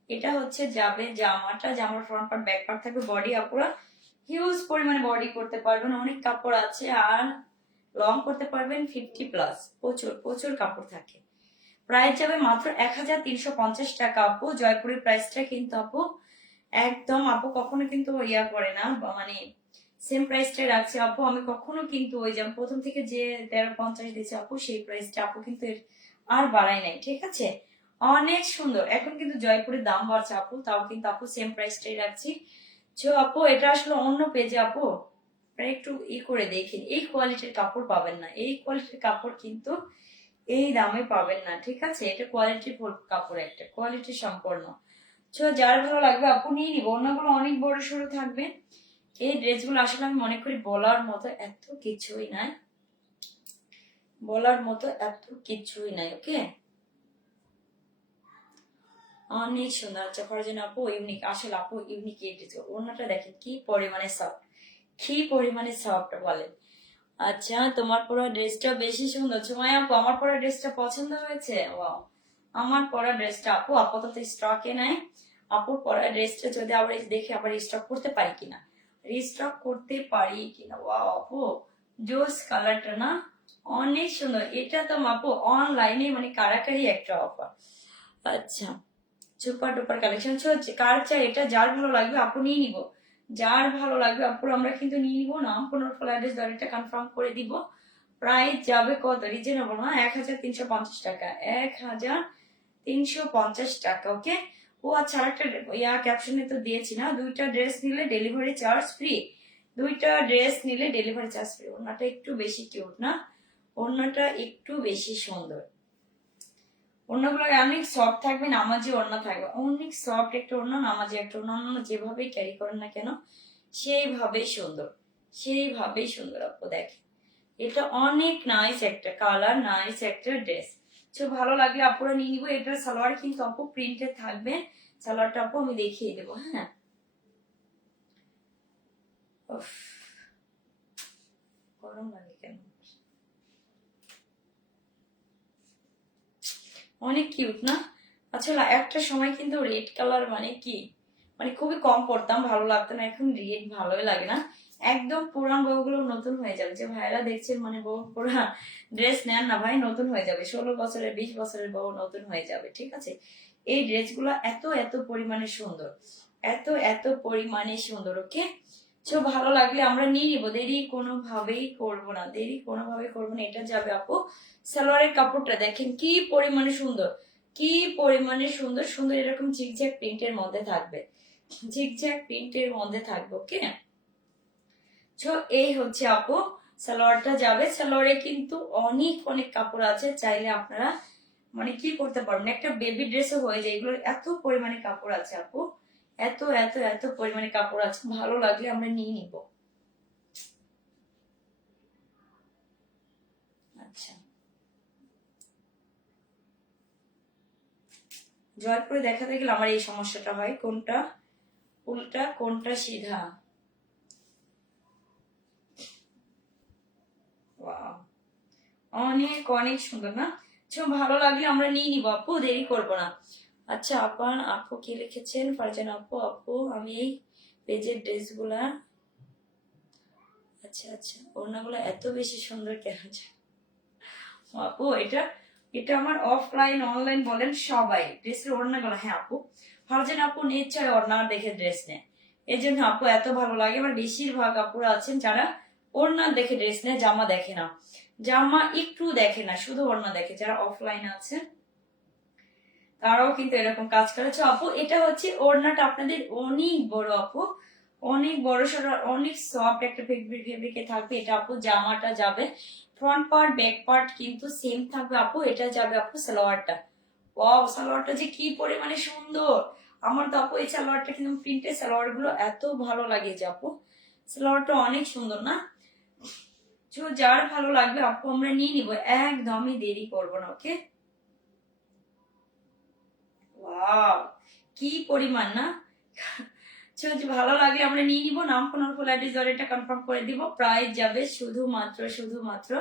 এটা হচ্ছে যাবে জামাটা, জামার ফ্রন্ট পার্ট ব্যাক পার্ট থাকবে। বডি আপুরা হিউজ পরিমাণে বডি করতে পারবেন, অনেক কাপড় আছে, আর লং করতে পারবেন 50+, প্রচুর প্রচুর কাপড় থাকে। প্রাইস যাবে মাত্র 1350 টাকা আপু। জয়পুরের প্রাইসটা কিন্তু আপু একদম, আপু কখনো কিন্তু ইয়া করে না, মানে সেম প্রাইসটাই রাখছে আপু। আমি কখনো কিন্তু ওই যেমন প্রথম থেকে যে 1350 দিয়েছে আপু, সেই প্রাইসটা আপু কিন্তু আর বাড়াই নাই, ঠিক আছে। অনেক সুন্দর। এখন কিন্তু জয়পুরের দাম বাড়ছে আপু, তাও কিন্তু আপু সেম প্রাইসটাই রাখছি। তো আপু এটা আসলে অন্য পেজে আপু একটু করে দেখেন, এই কোয়ালিটির কাপড় পাবেন না, এই কোয়ালিটির কাপড় কিন্তু এই দামে পাবেন না, ঠিক আছে। এটা কোয়ালিটি ফুল কাপড়, একটা কোয়ালিটি সম্পন্ন। যার ভালো লাগবে আপু নিয়ে নিবো। অন্যগুলো অনেক বড় সড়ো থাকবে। এই ড্রেসগুলো আসলে আমি মনে করি বলার মতো এত কিছুই নাই, বলার মতো এত কিছুই নাই, ওকে। অনেক সুন্দর। আচ্ছা ফারজানা আপু ইউনিক, আসলে আপু ইউনিক এই ড্রেস। অন্যটা দেখেন কি পরিমাণে সফট, কি পরিমাণে সফট বলেন। আচ্ছা তোমার পরা ড্রেসটা বেশি সুন্দর। সময় আপু আমার পরা ড্রেসটা পছন্দ হয়েছে? ওয়াও, আমার পরা ড্রেসটা আপু আপাতত স্টকে নাই। আপুর পরা ড্রেসটা যদি আবার দেখে আবার স্টক করতে পারি কিনা, রিস্টক করতে পারি কিনা। ওয়াও আপু জোস, কালারটা না অনেক সুন্দর। এটা তো আপু অনলাইনে মানে কারাকারি একটা অফার। আচ্ছা সুপার ডুপার কালেকশন। কার চাই এটা, যার ভালো লাগবে আপু নিয়ে নিবো, যার ভালো লাগবে আপুর আমরা কিন্তু নিয়ে নিবো। নাম পুনর ফুল অ্যাড্রেস দরটা কনফার্ম করে দিব। প্রাইস যাবে কত, রিজনেবল না, 1350 টাকা, 1350 টাকা, ওকে। ও আচ্ছা আরেকটা ক্যাপশনে তো দিয়েছি না, দুইটা ড্রেস নিলে ডেলিভারি চার্জ ফ্রি, দুইটা ড্রেস নিলে ডেলিভারি চার্জ ফ্রি। ওড়নাটা একটু বেশি কিউট না, ওড়নাটা একটু বেশি সুন্দর। ওড়নাগুলো অনেক সফট থাকবে, নামাজি ওড়না থাকবে, অনেক সফট একটা ওড়না, নামাজি একটা ওড়না। অন্য যেভাবেই ক্যারি করেন না কেন সেইভাবেই সুন্দর, সেইভাবেই সুন্দর আপু। দেখেন এটা অনেক নাইস একটা কালার, নাইস একটা ড্রেস। ভালো লাগলে আপুরা নিয়ে নিবো। এটার সালোয়ার কিন্তু আপু প্রিন্টেড থাকবে, সালোয়ারটা আপু আমি দেখিয়ে দেবো। হ্যাঁ গরম লাগে কেন, অনেক কিউট না। আসলে একটা সময় কিন্তু রেড কালার মানে কি, মানে খুবই কম পড়তাম, ভালো লাগতো না। এখন রেড ভালোই লাগে না, একদম পুরান বউগুলো নতুন হয়ে যাবে। যে ভাইরা দেখছেন মানে বউ পুরা ড্রেস নেন না ভাই, নতুন হয়ে যাবে। 16 বছরের 20 বছরের বউ নতুন হয়ে যাবে, ঠিক আছে। এই ড্রেসগুলো এত এত পরিমাণে সুন্দর, এত এত পরিমাণে সুন্দর, ওকে। ভালো লাগলে আমরা নিয়ে নিবো, দেরি কোনোভাবেই করবো না, দেরি কোনোভাবেই করবো না। এটা যাবে আপু সালোয়ারের কাপড়টা দেখেন কি পরিমাণে সুন্দর, কি পরিমাণে সুন্দর সুন্দর। এরকম ঝিকঝ্যাক প্রিন্টের মধ্যে থাকবে, ঝিকঝ্যাক প্রিন্টের মধ্যে থাকবে, ওকে। এই হচ্ছে আপু সালোয়ারটা যাবে। সালোয়ারে কিন্তু অনেক অনেক কাপড় আছে, চাইলে আপনারা মানে কি করতে পারবেন, একটা বেবি ড্রেসও হয়ে যায়। এগুলোর এত পরিমাণে কাপড় আছে আপু, এত এত এত পরিমাণে কাপড় আছে, ভালো লাগলে আমরা নিয়ে নিব। আচ্ছা, জয়পুরে দেখাতে গেলে আমার এই সমস্যাটা হয়, কোনটা উল্টা কোনটা সিধা। Wow, অনেক অনেক সুন্দর না? ভালো লাগলে আমরা নিয়ে নিবো আপু, দেরি করবো না। আচ্ছা আপু কি লিখেছেন? ফারজান আপু, আমি এই পেজের ড্রেসগুলা, আচ্ছা আচ্ছা, ওড়নাগুলো এত বেশি সুন্দর কেন? আপু এটা এটা আমার অফলাইন অনলাইন বলেন সবাই ড্রেসের ওড়নাগুলো, হ্যাঁ আপু ফারজান আপু নিশ্চয় ওড়না দেখে ড্রেস নেয়, এই জন্য আপু এত ভালো লাগে। আমার বেশিরভাগ আপুরা আছেন যারা ওড়না দেখে ড্রেস নেয়, জামা দেখে না, জামা একটু দেখে না, শুধু ওড়না দেখে। যারা অফলাইন আছেন তারাও কিন্তু এরকম কাজ করেছে আপু। এটা হচ্ছে ওড়নাটা আপনাদের অনেক বড় আপু, অনেক বড় সড়ো, অনেক সফট একটা ফেব্রিকে থাকবে এটা আপু। জামাটা যাবে ফ্রন্ট পার্ট ব্যাক পার্ট কিন্তু সেম থাকবে আপু। এটা যাবে আপু সালোয়ারটা, ওয়াও সালোয়ারটা যে কি পরিমাণে সুন্দর। আমার তো আপু এই সালোয়ারটা কিন্তু প্রিন্টের সালোয়ার গুলো এত ভালো লাগে যে আপু, সালোয়ারটা অনেক সুন্দর না? যার ভালো লাগবে আপু আমরা নিয়ে নিব, একদমই দেরি করবো না। ওকে, ওয়াও কি পরিমাণ না? ভালো লাগলে আমরা নিয়ে নিব। নাম ফোন ফুল অ্যাড্রেস এটা কনফার্ম করে দিব। প্রাইস যাবে শুধুমাত্র শুধুমাত্র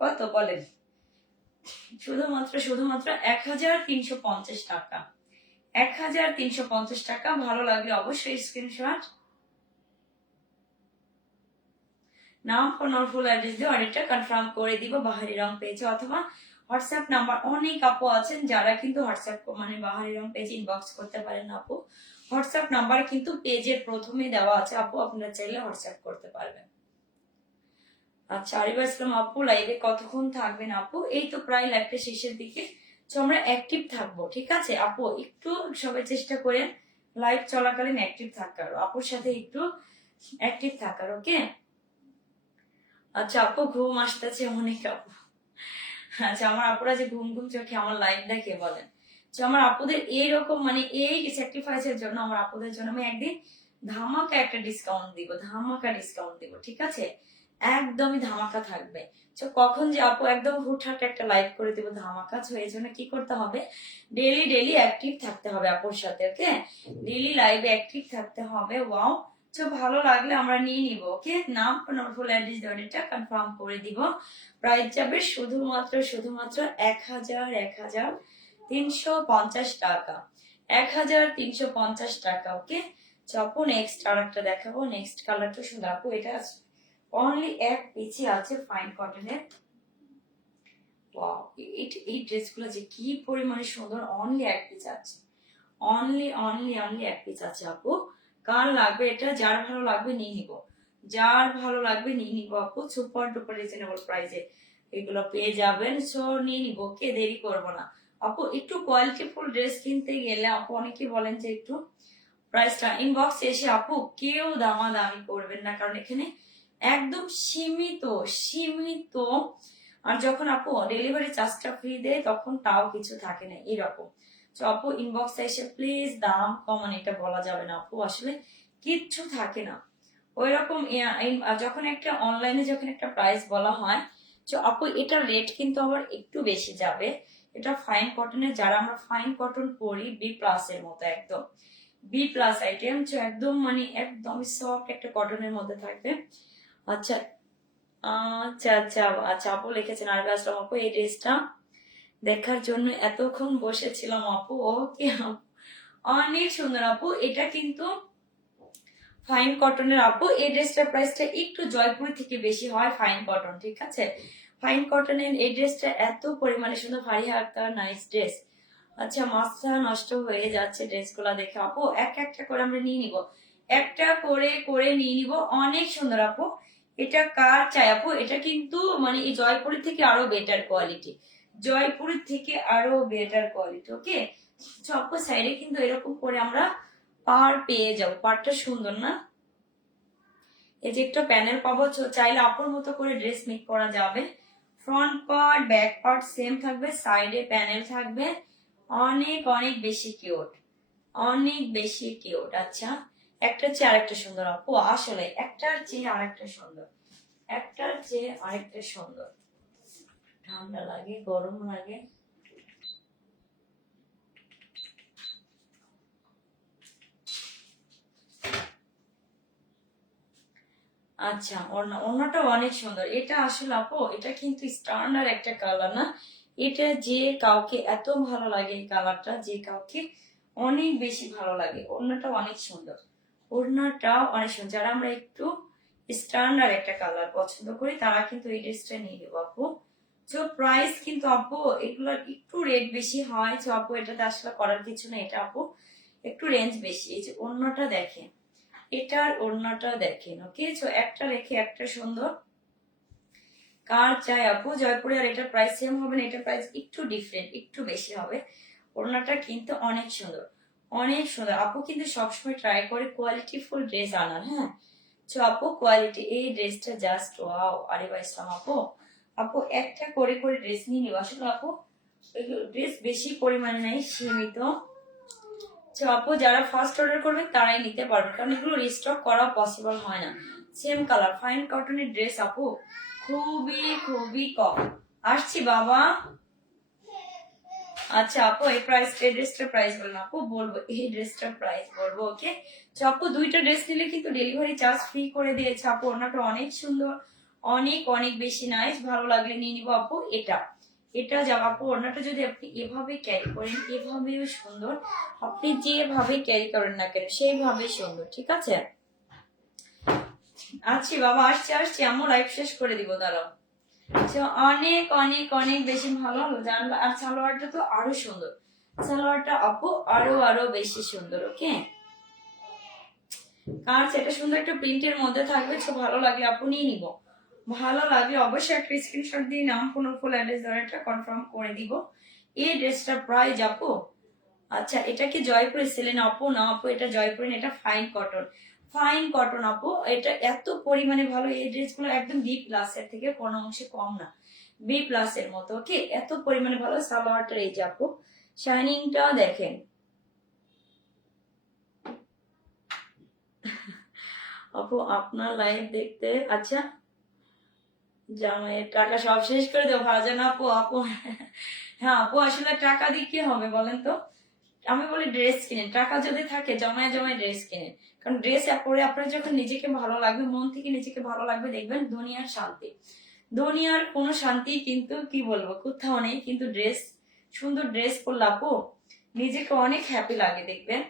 কত বলেন? শুধুমাত্র শুধুমাত্র 1350 টাকা, 1350 টাকা। ভালো লাগলে অবশ্যই স্ক্রিনশট, নাম ফোন ফুল অ্যাড্রেস দিয়ে অর্ডারটা কনফার্ম করে দিব বাহারি রং পেজে অথবা হোয়াটসঅ্যাপ নাম্বার। অনেক আপু আছেন যারা কিন্তু হোয়াটসঅ্যাপ মানে বাহারি রং পেজে ইনবক্স করতে পারেন আপু, হোয়াটসঅ্যাপ নাম্বার কিন্তু পেজের প্রথমে দেওয়া আছে আপু, আপনারা চাইলে হোয়াটসঅ্যাপ করতে পারবেন। আচ্ছা আরিবা ইসলাম আপু লাইভে কতক্ষণ থাকবেন আপু? এই তো প্রায় লাইভটা শেষের দিকে, তো আমরা অ্যাক্টিভ থাকবো, ঠিক আছে আপু? একটু সবাই চেষ্টা করেন লাইভ চলাকালীন অ্যাক্টিভ থাকার, আপুর সাথে একটু অ্যাক্টিভ থাকার। ওকে, আচ্ছা আপু ঘুম আসতেছে অনেক আপু। আচ্ছা আমার আপুরা যে ঘুম ঘুম চোখে আমার লাইভ দেখে বলেন, তো আমার আপুদের এইরকম মানে এই স্যাক্রিফাইসের জন্য আমার আপুদের জন্য আমি একদিন ধামাকা একটা ডিসকাউন্ট দিব, ধামাকা ডিসকাউন্ট দিব, ঠিক আছে? একদমই ধামাকা থাকবে। তো কখন যে আপু একদম হুটহাট একটা লাইভ করে দিব ধামাকা, তো এই জন্য কি করতে হবে, ডেলি ডেলি অ্যাক্টিভ থাকতে হবে আপুর সাথে। ওকে, ডেলি লাইভে অ্যাক্টিভ থাকতে হবে। ওয়াও, তো ভালো লাগলে আমরা নিয়ে নিব। ওকে, নাম ফুল অ্যাড্রেস এটা কনফার্ম করে দিব। প্রাইস যাবে শুধুমাত্র শুধুমাত্র 1350 টাকা, 1350 টাকা। ওকে, আপু নেক্সট আর একটা দেখাবো, নেক্সট কালারটা সুন্দর আপু। এটা অনলি এক পিছে আছে ফাইন কটনের। ওয়াও, এই ড্রেসগুলো যে কি পরিমাণে সুন্দর, অনলি এক পিস আছে, অনলি অনলি অনলি এক পিস আছে আপু। কার লাগবে এটা, যার ভালো লাগবে নিয়ে নিব, যার ভালো লাগবে নিয়ে নিব আপু। সুপার ডুপার রিজনেবল প্রাইসে এগুলো পেয়ে যাবেন, সো নিয়ে নিব। কে দেরি করবো না আপু। একটু কোয়ালিটিফুল ড্রেস কিনতে গেলে আপু অনেকে বলেন যে একটু প্রাইসটা, ইনবক্স এসে আপু কেউ দামাদামি করবেন না, কারণ এখানে একদম সীমিত সীমিত। আর যখন আপু ডেলিভারি চার্জটা ফ্রি দেয় তখন তাও কিছু থাকে না এরকম। তো আপু ইনবক্স এসে প্লিজ দাম কমান এটা বলা যাবে না আপু, আসলে কিচ্ছু থাকে না ওই রকম। যখন একটা অনলাইনে যখন একটা প্রাইস বলা হয়, তো আপু এটার রেট কিন্তু আবার একটু বেশি যাবে। এটা ফাইন কটনের, যারা আমরা ফাইন কটন পরি বি প্লাস এর মতো, একদম বি প্লাস আইটেম, একদম মানে একদম সফট একটা কটনের মধ্যে থাকবে। আচ্ছা আচ্ছা আচ্ছা আচ্ছা আপু লিখেছেন আরবি আসলাম আপু, এই ড্রেসটা দেখার জন্য এতক্ষণ বসেছিলাম আপু। ওকে অনেক সুন্দর আপু, এটা কিন্তু ফাইন কটনের আপু। এই ড্রেসটার প্রাইসটা একটু জয়পুরি থেকে বেশি হয়, ফাইন কটন, ঠিক আছে? ফাইন কটনের এই ড্রেসটা এত পরিমাণে সুন্দর, ভারী হালকা নাইস ড্রেস। আচ্ছা মাথা নষ্ট হয়ে যাচ্ছে ড্রেসগুলা দেখে আপু, একটা করে আমরা নিয়ে নিব, একটা করে করে নিয়ে নিব। অনেক সুন্দর আপু, এটা কার চাই আপু? এটা কিন্তু মানে এই জয়পুরি থেকে আরো বেটার কোয়ালিটি, জয়পুরি থেকে আরো বেটার কোয়ালিটি। ওকে, আপু সাইডে কিন্তু এরকম করে আমরা পার পেয়ে যাবো, পারটা সুন্দর না? এই যে একটা প্যানেল পাবো, চাইলে আপুর মতো করে ড্রেস মেক করা যাবে। Front part back part same থাকবে, সাইডে প্যানেল থাকবে, অনেক অনেক বেশি কিউট, অনেক বেশি কিউট। আচ্ছা একটার চেয়ে আরেকটা সুন্দর আপু, আসলে একটার চেয়ে আরেকটা সুন্দর, একটার চেয়ে আরেকটা সুন্দর। ঠান্ডা লাগে, গরম লাগে, আচ্ছা ওড়নাটা অনেক সুন্দর। এটা আসলে আপু এটা কিন্তু স্ট্যান্ডার্ড একটা কালার না, এটা যে কাউকে এত ভালো লাগে এই কালারটা, যে কাউকে অনেক বেশি ভালো লাগে। ওড়নাটা অনেক সুন্দর, ওড়নাটাও অনেক সুন্দর। যারা আমরা একটু স্ট্যান্ডার্ড একটা কালার পছন্দ করি তারা কিন্তু এই ড্রেসটা নিয়ে নেবো আপু। তো প্রাইস কিন্তু আপু এগুলোর একটু রেট বেশি হয়, তো আপু এটাতে আসলে করার কিছু না, এটা আপু একটু রেঞ্জ বেশি। এই যে ওড়নাটা দেখেন, এটার ওড়নাটা দেখেন, ওকে। তো একটা রেখে একটা সুন্দর। কার চাই আপু জয়পুরে? আর এটার প্রাইস সেম হবে না, এটার প্রাইস একটু ডিফারেন্ট, একটু বেশি হবে। ওড়নাটা কিন্তু অনেক সুন্দর, অনেক সুন্দর। আপু কিন্তু সবসময় ট্রাই করে কোয়ালিটি ফুল ড্রেস আনার, হ্যাঁ। তো আপু কোয়ালিটি, এই ড্রেসটা জাস্ট ওয়াও। আরিবা ইসলাম আপু, আপু একটা করে করে ড্রেস নিয়ে নিব আসলে আপু, ড্রেস বেশি পরিমাণে নাই, সীমিত। তো আপু যারা ফার্স্ট অর্ডার করবে তারাই নিতে পারবে, কারণ এগুলো রিস্টক করা পসিবল হয় না। সেম কালার ফাইন কটনের ড্রেস আপু খুবই খুবই কম। আসছি বাবা। আচ্ছা আপু এই প্রাইস, এই ড্রেসটার প্রাইস বলুন আপু, বলবো এই ড্রেসটার প্রাইস বলবো, ওকে। তো আপু দুইটা ড্রেস নিলে কিন্তু ডেলিভারি চার্জ ফ্রি করে দিয়েছে আপু। ওনাটা অনেক সুন্দর, অনেক অনেক বেশি নাইস, ভালো লাগলে নিয়ে নিবো আপু। এটা এটা যা আপু, ওড়নাটা যদি আপনি এভাবে ক্যারি করেন, এভাবেও সুন্দর, আপনি যেভাবে ক্যারি করেন না কেন সেইভাবে সুন্দর, ঠিক আছে। আচ্ছা বাবা, আসছি আসছি, আমার লাইফ শেষ করে দিব, দাঁড়াও। অনেক অনেক অনেক বেশি ভালো হলো জানলা। আর সালোয়ারটা তো আরো সুন্দর, সালোয়ারটা আপু আরো আরো বেশি সুন্দর, ওকে। কারণ এটা সুন্দর একটা প্রিন্টের মধ্যে থাকবে, তো ভালো লাগলে আপু নিয়ে নিব। ভালো লাগলে অবশ্যই একটা স্ক্রিনশট দিয়ে নাম ফোন ফুল অ্যাড্রেস ধরে এটা কনফার্ম করে দিব। এই ড্রেসটার প্রাইস আপু, আচ্ছা এটা কি জয়পুরে ছিলেন আপু? না আপু এটা জয়পুরে, এটা ফাইন কটন, ফাইন কটন আপু। এটা এত পরিমাণে ভালো, এই ড্রেসগুলো একদম বি প্লাস এর থেকে কোনো অংশে কম না, বি প্লাস এর মতো, ওকে। এত পরিমাণে ভালো। সালোয়ারটার এই যে আপু শাইনিংটা দেখেন আপু, আপনার লাইভ দেখতে। আচ্ছা জামাইয়ের টাকা সব শেষ করে দেবো ভাজন আপু। আপু হ্যাঁ আপু, আসলে টাকা দিয়ে কি হবে বলেন তো? আমি বলি ড্রেস কিনেন, টাকা যদি থাকে জমায় জমায় ড্রেস কিনেন, কারণ ড্রেস পরে আপনার যখন নিজেকে ভালো লাগবে, মন থেকে নিজেকে ভালো লাগবে, দেখবেন দুনিয়ার শান্তি। দুনিয়ার কোনো শান্তি কিন্তু কি বলবো কোথাও নেই, কিন্তু ড্রেস, সুন্দর ড্রেস পরলে আপু নিজেকে অনেক হ্যাপি লাগে, দেখবেন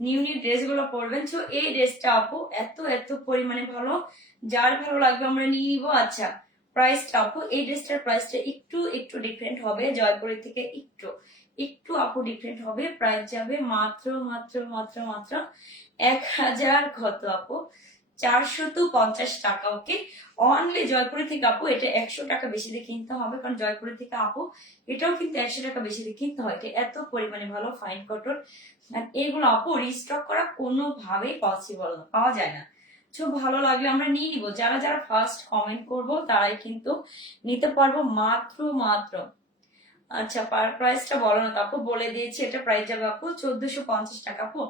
নিউ নিউ ড্রেস গুলো পরবেন। তো এই ড্রেসটা আপু এত এত পরিমাণে ভালো, যার ভালো লাগবে আমরা নিয়ে নিবো। আচ্ছা প্রাইসটা আপু, এই ড্রেসটার প্রাইসটা একটু একটু ডিফারেন্ট হবে, জয়পুরের থেকে একটু একটু আপু ডিফারেন্ট হবে। প্রাইস যাবে মাত্র মাত্র মাত্র মাত্র 1000 কত আপু, 450 টাকা, ওকে। অনলি জয়পুরের থেকে আপু এটা 100 টাকা বেশি দিয়ে কিনতে হবে, কারণ জয়পুরের থেকে আপু এটাও কিন্তু 100 টাকা বেশি দিয়ে কিনতে হয়। এটা এত পরিমাণে ভালো ফাইন কটন, এগুলো আপু রিস্টক করা কোনোভাবেই পসিবল না, পাওয়া যায় না। তো ভালো লাগলে আমরা নিয়ে নিবো, যারা যারা ফার্স্ট কমেন্ট করব তারাই কিন্তু নিতে পারবো মাত্র মাত্র। আচ্ছা প্রাইসটা বলো না আপু, বলে দিয়েছি এটা প্রাইস যাবে আপু 1450 টাকা আপু।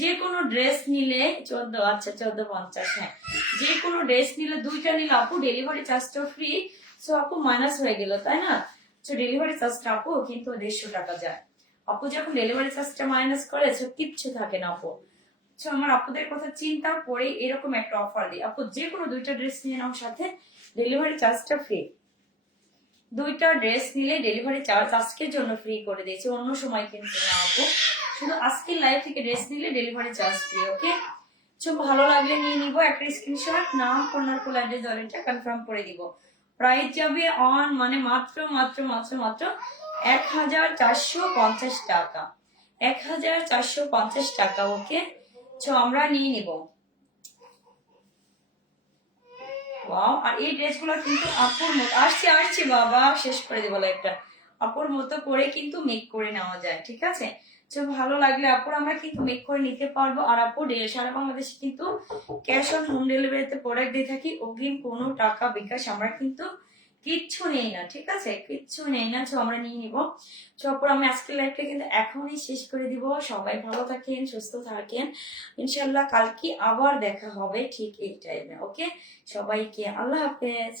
যে কোনো ড্রেস নিলে 14, আচ্ছা 1450, হ্যাঁ যে কোনো ড্রেস নিলে, দুইটা নিলে আপু ডেলিভারি চার্জটা ফ্রি। সো আপু মাইনাস হয়ে গেল তাই না? তো ডেলিভারি চার্জটা আপু কিন্তু 150 টাকা যায়। আপু যখন ডেলিভারি চার্জটা মাইনাস করে কিচ্ছু থাকে না আপু। তো আমার আপুদের কথা চিন্তা করে এরকম একটা অফার দিই আপু, যে কোনো দুইটা ড্রেস নিয়ে নাও, সাথে ডেলিভারি চার্জটা ফ্রি। দুইটা ড্রেস নিলে ডেলিভারি চার্জ আজকের জন্য ফ্রি করে দিয়েছি, অন্য সময় কিন্তু না আপু, শুধু আজকের লাইভ থেকে ড্রেস নিলে ডেলিভারি চার্জ ফ্রি, ওকে। তো ভালো লাগলে নিয়ে নিব, একটা স্ক্রিনশট নাম ফোনার ফুল অ্যাড্রেস ওয়ালেটটা কনফার্ম করে দিব। প্রাইস যাবে অন মানে মাত্র মাত্র মাত্র মাত্র 1450 টাকা, 1450 টাকা, ওকে। তো আমরা নিয়ে নিব। ওয়াও, আর এই ড্রেসগুলো কিন্তু আপুর মতো, আসছে আসছে বাবা শেষ করে দেবো একটা, আপুর মতো করে কিন্তু মেক করে নেওয়া যায়, ঠিক আছে। ভালো লাগলে আপুর আমরা কিন্তু মেক করে নিতে পারবো। আর আপু সারা বাংলাদেশে কিন্তু ক্যাশ অন হোম ডেলিভারিতে প্রোডাক্ট দিয়ে থাকি, অগ্রিম কোনো টাকা বিকাশ আমরা কিন্তু কিচ্ছু নেই না, ঠিক আছে, কিচ্ছু নেই না। আমরা নিয়ে নিব। আপুর আমি আজকের লাইফটা কিন্তু এখনই শেষ করে দিব। সবাই ভালো থাকেন, সুস্থ থাকেন, ইনশাল্লাহ কালকে আবার দেখা হবে ঠিক এই টাইমে। ওকে, সবাইকে আল্লাহ হাফেজ।